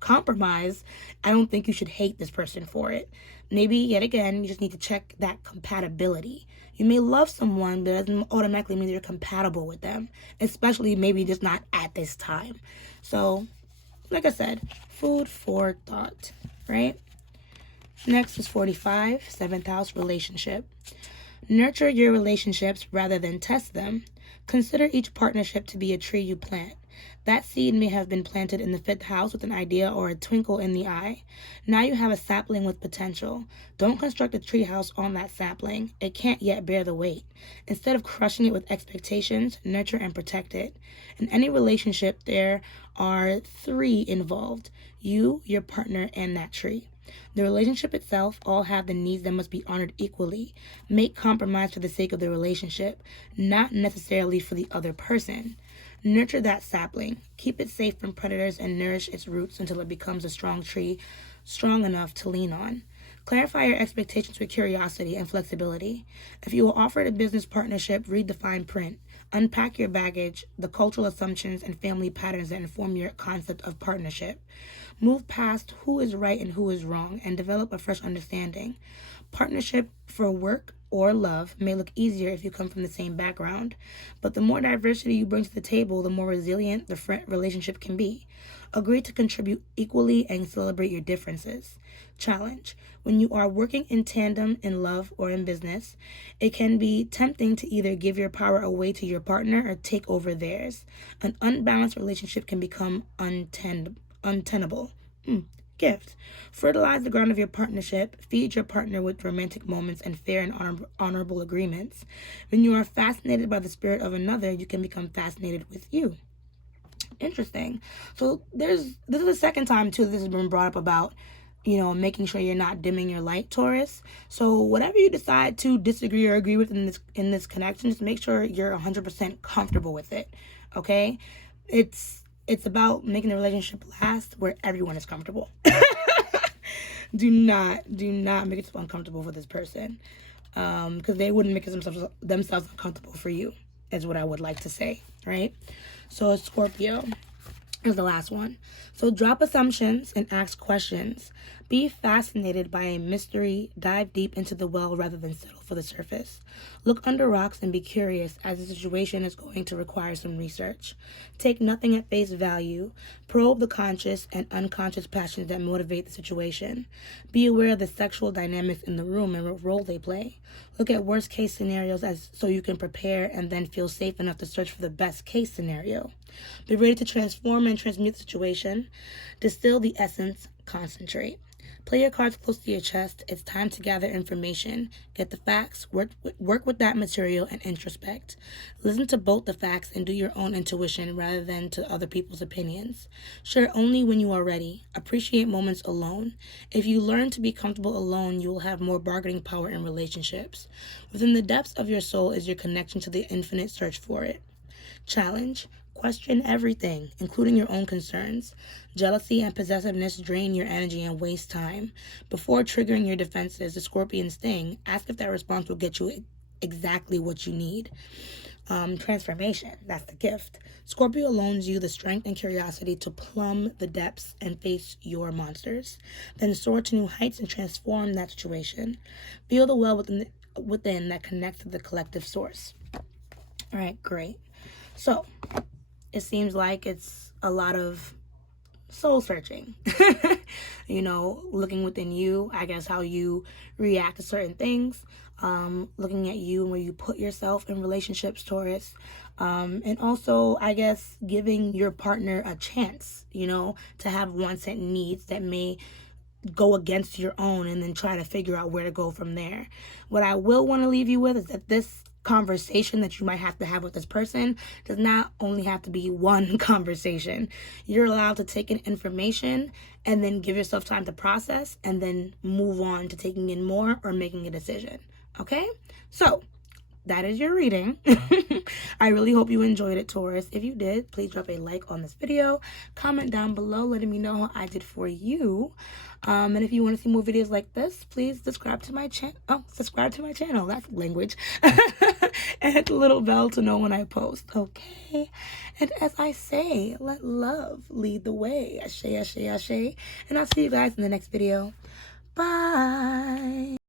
compromise, I don't think you should hate this person for it. Maybe, yet again, you just need to check that compatibility. You may love someone, but it doesn't automatically mean you're compatible with them, especially maybe just not at this time. So, like I said, food for thought, right? Next is 45, 7th house, relationship. Nurture your relationships rather than test them. Consider each partnership to be a tree you plant. That seed may have been planted in the 5th house with an idea or a twinkle in the eye. Now you have a sapling with potential. Don't construct a tree house on that sapling. It can't yet bear the weight. Instead of crushing it with expectations, nurture and protect it. In any relationship, there are 3 involved: you, your partner, and that tree. The relationship itself all have the needs that must be honored equally. Make compromise for the sake of the relationship, not necessarily for the other person. Nurture that sapling. Keep it safe from predators and nourish its roots until it becomes a strong tree, strong enough to lean on. Clarify your expectations with curiosity and flexibility. If you are offered a business partnership, read the fine print. Unpack your baggage, the cultural assumptions and family patterns that inform your concept of partnership. Move past who is right and who is wrong and develop a fresh understanding. Partnership for work or love may look easier if you come from the same background, but the more diversity you bring to the table, the more resilient the relationship can be. Agree to contribute equally and celebrate your differences. Challenge. When you are working in tandem in love or in business, it can be tempting to either give your power away to your partner or take over theirs. An unbalanced relationship can become untenable. Gift. Fertilize the ground of your partnership. Feed your partner with romantic moments and fair and honorable agreements. When you are fascinated by the spirit of another, you can become fascinated with you. Interesting. So this is the second time too this has been brought up about, making sure you're not dimming your light, Taurus. So whatever you decide to disagree or agree with in this connection, just make sure you're 100% comfortable with it. Okay? It's about making the relationship last where everyone is comfortable. do not make yourself uncomfortable for this person, because they wouldn't make themselves uncomfortable for you, is what I would like to say, right? So Scorpio is the last one. So drop assumptions and ask questions. Be fascinated by a mystery. Dive deep into the well rather than settle for the surface. Look under rocks and be curious, as the situation is going to require some research. Take nothing at face value. Probe the conscious and unconscious passions that motivate the situation. Be aware of the sexual dynamics in the room and what role they play. Look at worst case scenarios so you can prepare and then feel safe enough to search for the best case scenario. Be ready to transform and transmute the situation. Distill the essence. Concentrate. Play your cards close to your chest. It's time to gather information. Get the facts. Work with that material and introspect. Listen to both the facts and do your own intuition rather than to other people's opinions. Share only when you are ready. Appreciate moments alone. If you learn to be comfortable alone, you will have more bargaining power in relationships. Within the depths of your soul is your connection to the infinite search for it. Challenge. Question everything, including your own concerns. Jealousy and possessiveness drain your energy and waste time. Before triggering your defenses, the Scorpion's thing, ask if that response will get you exactly what you need. Transformation, that's the gift. Scorpio loans you the strength and curiosity to plumb the depths and face your monsters. Then soar to new heights and transform that situation. Feel the well within that connects to the collective source. All right, great. So, it seems like it's a lot of soul searching. Looking within you, I guess how you react to certain things, looking at you and where you put yourself in relationships, Taurus, and also, I guess, giving your partner a chance, to have wants and needs that may go against your own, and then try to figure out where to go from there. What I will want to leave you with is that this conversation that you might have to have with this person does not only have to be one conversation. You're allowed to take in information and then give yourself time to process and then move on to taking in more or making a decision. Okay? So, that is your reading. I really hope you enjoyed it, Taurus. If you did, please drop a like on this video. Comment down below letting me know how I did for you. And if you want to see more videos like this, please subscribe to my channel. Oh, subscribe to my channel. That's language. And hit the little bell to know when I post. Okay? And as I say, let love lead the way. Ashe, ashe, ashe. And I'll see you guys in the next video. Bye.